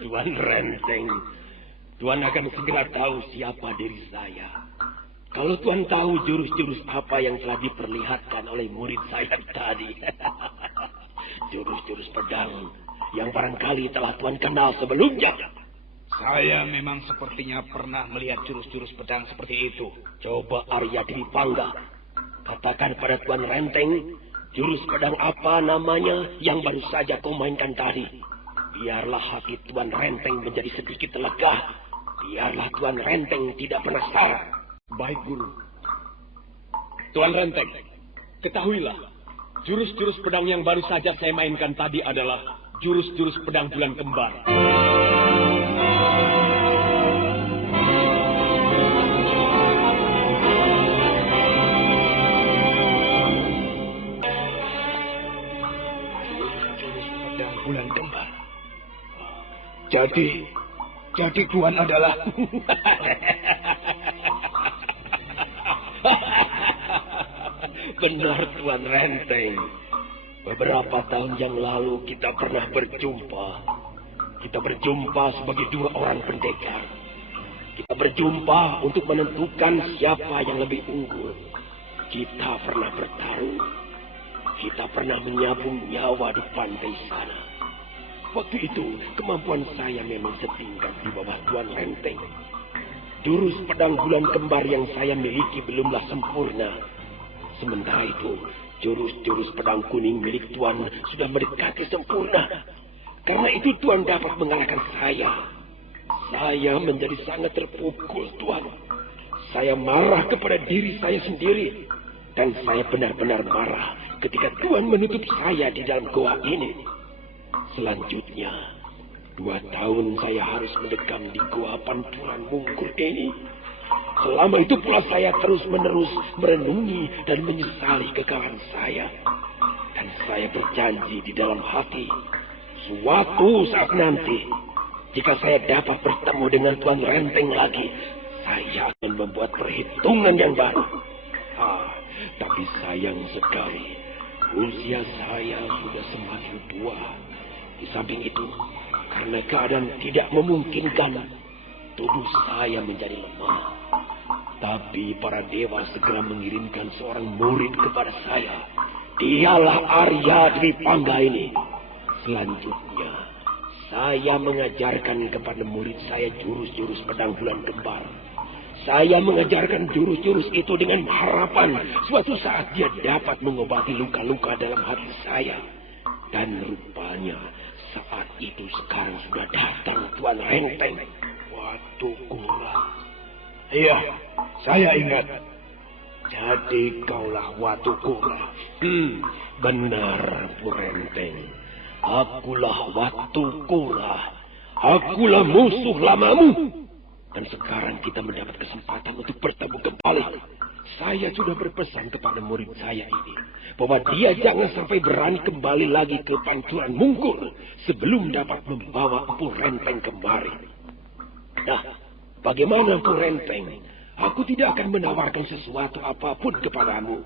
Tuan Renteng, Tuan akan segera tahu siapa diri saya. Kalau Tuan tahu jurus-jurus apa yang telah diperlihatkan oleh murid saya tadi. Jurus-jurus pedang yang barangkali telah Tuan kenal sebelumnya. Saya memang sepertinya pernah melihat jurus-jurus pedang seperti itu. Coba Arya Dwi Pangga, katakan pada Tuan Renteng, jurus pedang apa namanya yang baru saja kau mainkan tadi. Biarlah hati Tuan Renteng menjadi sedikit lega. Biarlah Tuan Renteng tidak penasaran. Baik, Guru. Tuan Renteng, ketahuilah, jurus-jurus pedang yang baru saja saya mainkan tadi adalah jurus-jurus pedang bulan kembar. Jurus-jurus pedang bulan kembar. Jadi Tuan adalah... Benar, Tuan Renteng. Beberapa tahun yang lalu kita pernah berjumpa. Kita berjumpa sebagai dua orang pendekar. Kita berjumpa untuk menentukan siapa yang lebih unggul. Kita pernah bertarung. Kita pernah menyabung nyawa di pantai sana. Waktu itu, kemampuan saya memang setingkat di bawah Tuan Renteng. Jurus pedang bulan kembar yang saya miliki belumlah sempurna. Sementara itu, jurus-jurus pedang kuning milik Tuan sudah mendekati sempurna. Karena itu Tuan dapat mengalahkan saya. Saya menjadi sangat terpukul, Tuan. Saya marah kepada diri saya sendiri. Dan saya benar-benar marah ketika Tuan menutup saya di dalam goa ini. Selanjutnya, 2 tahun saya harus mendekam di goa Panturan Mungkur ini. Selama itu pula saya terus-menerus merenungi dan menyesali kekalahan saya. Dan saya berjanji di dalam hati, suatu saat nanti, jika saya dapat bertemu dengan Tuan Renteng lagi, saya akan membuat perhitungan yang baru. Tapi sayang sekali, usia saya sudah semakin tua. Di samping itu, karena keadaan tidak memungkinkan, tubuh saya menjadi lemah. Tapi para dewa segera mengirimkan seorang murid kepada saya. Dialah Arya Dwi Pangga ini. Selanjutnya, saya mengajarkan kepada murid saya jurus-jurus pedang bulan kembar. Saya mengajarkan jurus-jurus itu dengan harapan suatu saat dia dapat mengobati luka-luka dalam hati saya. Dan rupanya saat itu sekarang sudah datang Tuan Renteng. Watu Kura. Iya, saya ingat. Jadi kaulah Watu Kura. Benar, Bu Renteng. Akulah Watu Kura. Akulah musuh lamamu. Dan sekarang kita mendapat kesempatan untuk bertemu kembali. Saya sudah berpesan kepada murid saya ini bahwa dia jangan sampai berani kembali lagi ke Panturan Mungkur sebelum dapat membawa Empu Renteng kemari. Nah, bagaimana Empu Renteng? Aku tidak akan menawarkan sesuatu apapun kepadamu.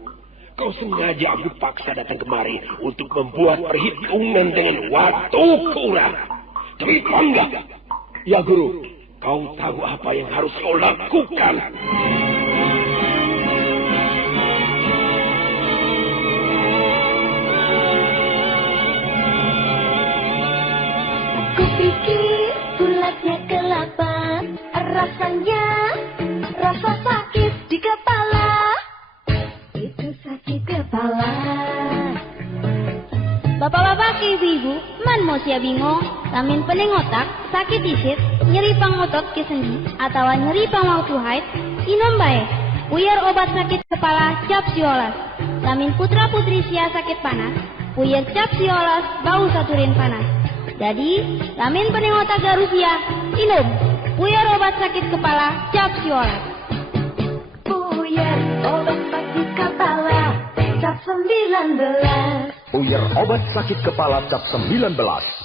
Kau sengaja aku paksa datang kemari untuk membuat perhitungan dengan Watu Kura. Dwi Pangga. Ya, Guru. Kau tahu apa yang harus kau lakukan. Kupikir bulatnya kelapa, rasanya rasa sakit di kepala. Itu sakit kepala. Bapak bapak-bapak ibu-ibu, man mau sia bingung, lamin pening otak, sakit isit, nyeri pangotot ke sendi, atau nyeri pangwang haid, inom bae. Puyer obat sakit kepala cap siolas. Lamin putra putri sia sakit panas, puyer cap siolas bau saturin panas. Jadi, lamin pening otak garusia, inom. Puyer obat sakit kepala cap siolas. Puyer obat sakit kepala cap 19. Puyer obat sakit kepala cap 19.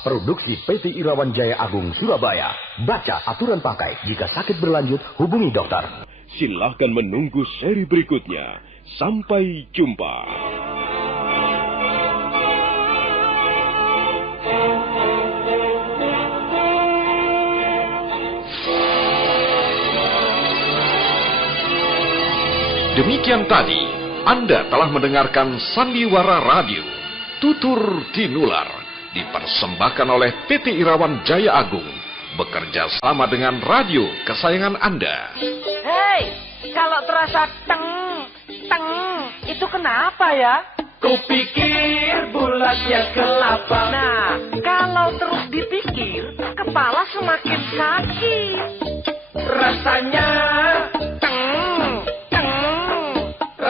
Produksi PT Irawan Jaya Agung Surabaya. Baca aturan pakai. Jika sakit berlanjut, hubungi dokter. Silahkan menunggu seri berikutnya. Sampai jumpa. Demikian tadi, Anda telah mendengarkan Sandiwara Radio, Tutur Tinular, dipersembahkan oleh PT Irawan Jaya Agung, bekerja sama dengan radio kesayangan Anda. Hei, kalau terasa teng, itu kenapa ya? Kupikir bulatnya kelapa. Nah, kalau terus dipikir, kepala semakin sakit. Rasanya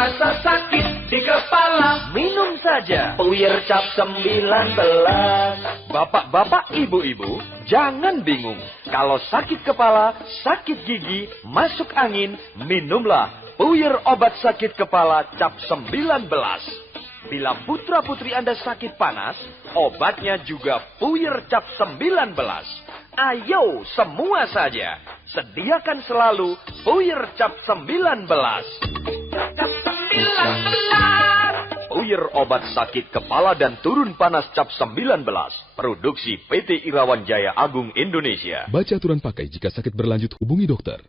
rasa sakit di kepala. Minum saja Puyer cap 19. Bapak-bapak, ibu-ibu, jangan bingung. Kalau sakit kepala, sakit gigi, masuk angin, minumlah Puyer obat sakit kepala cap 19. Bila putra-putri Anda sakit panas, obatnya juga Puyer cap 19. Ayo semua saja, sediakan selalu Puyer cap 19. Cap 19. Puyer obat sakit kepala dan turun panas cap 19. Produksi PT Irawan Jaya Agung Indonesia. Baca aturan pakai jika sakit berlanjut, hubungi dokter.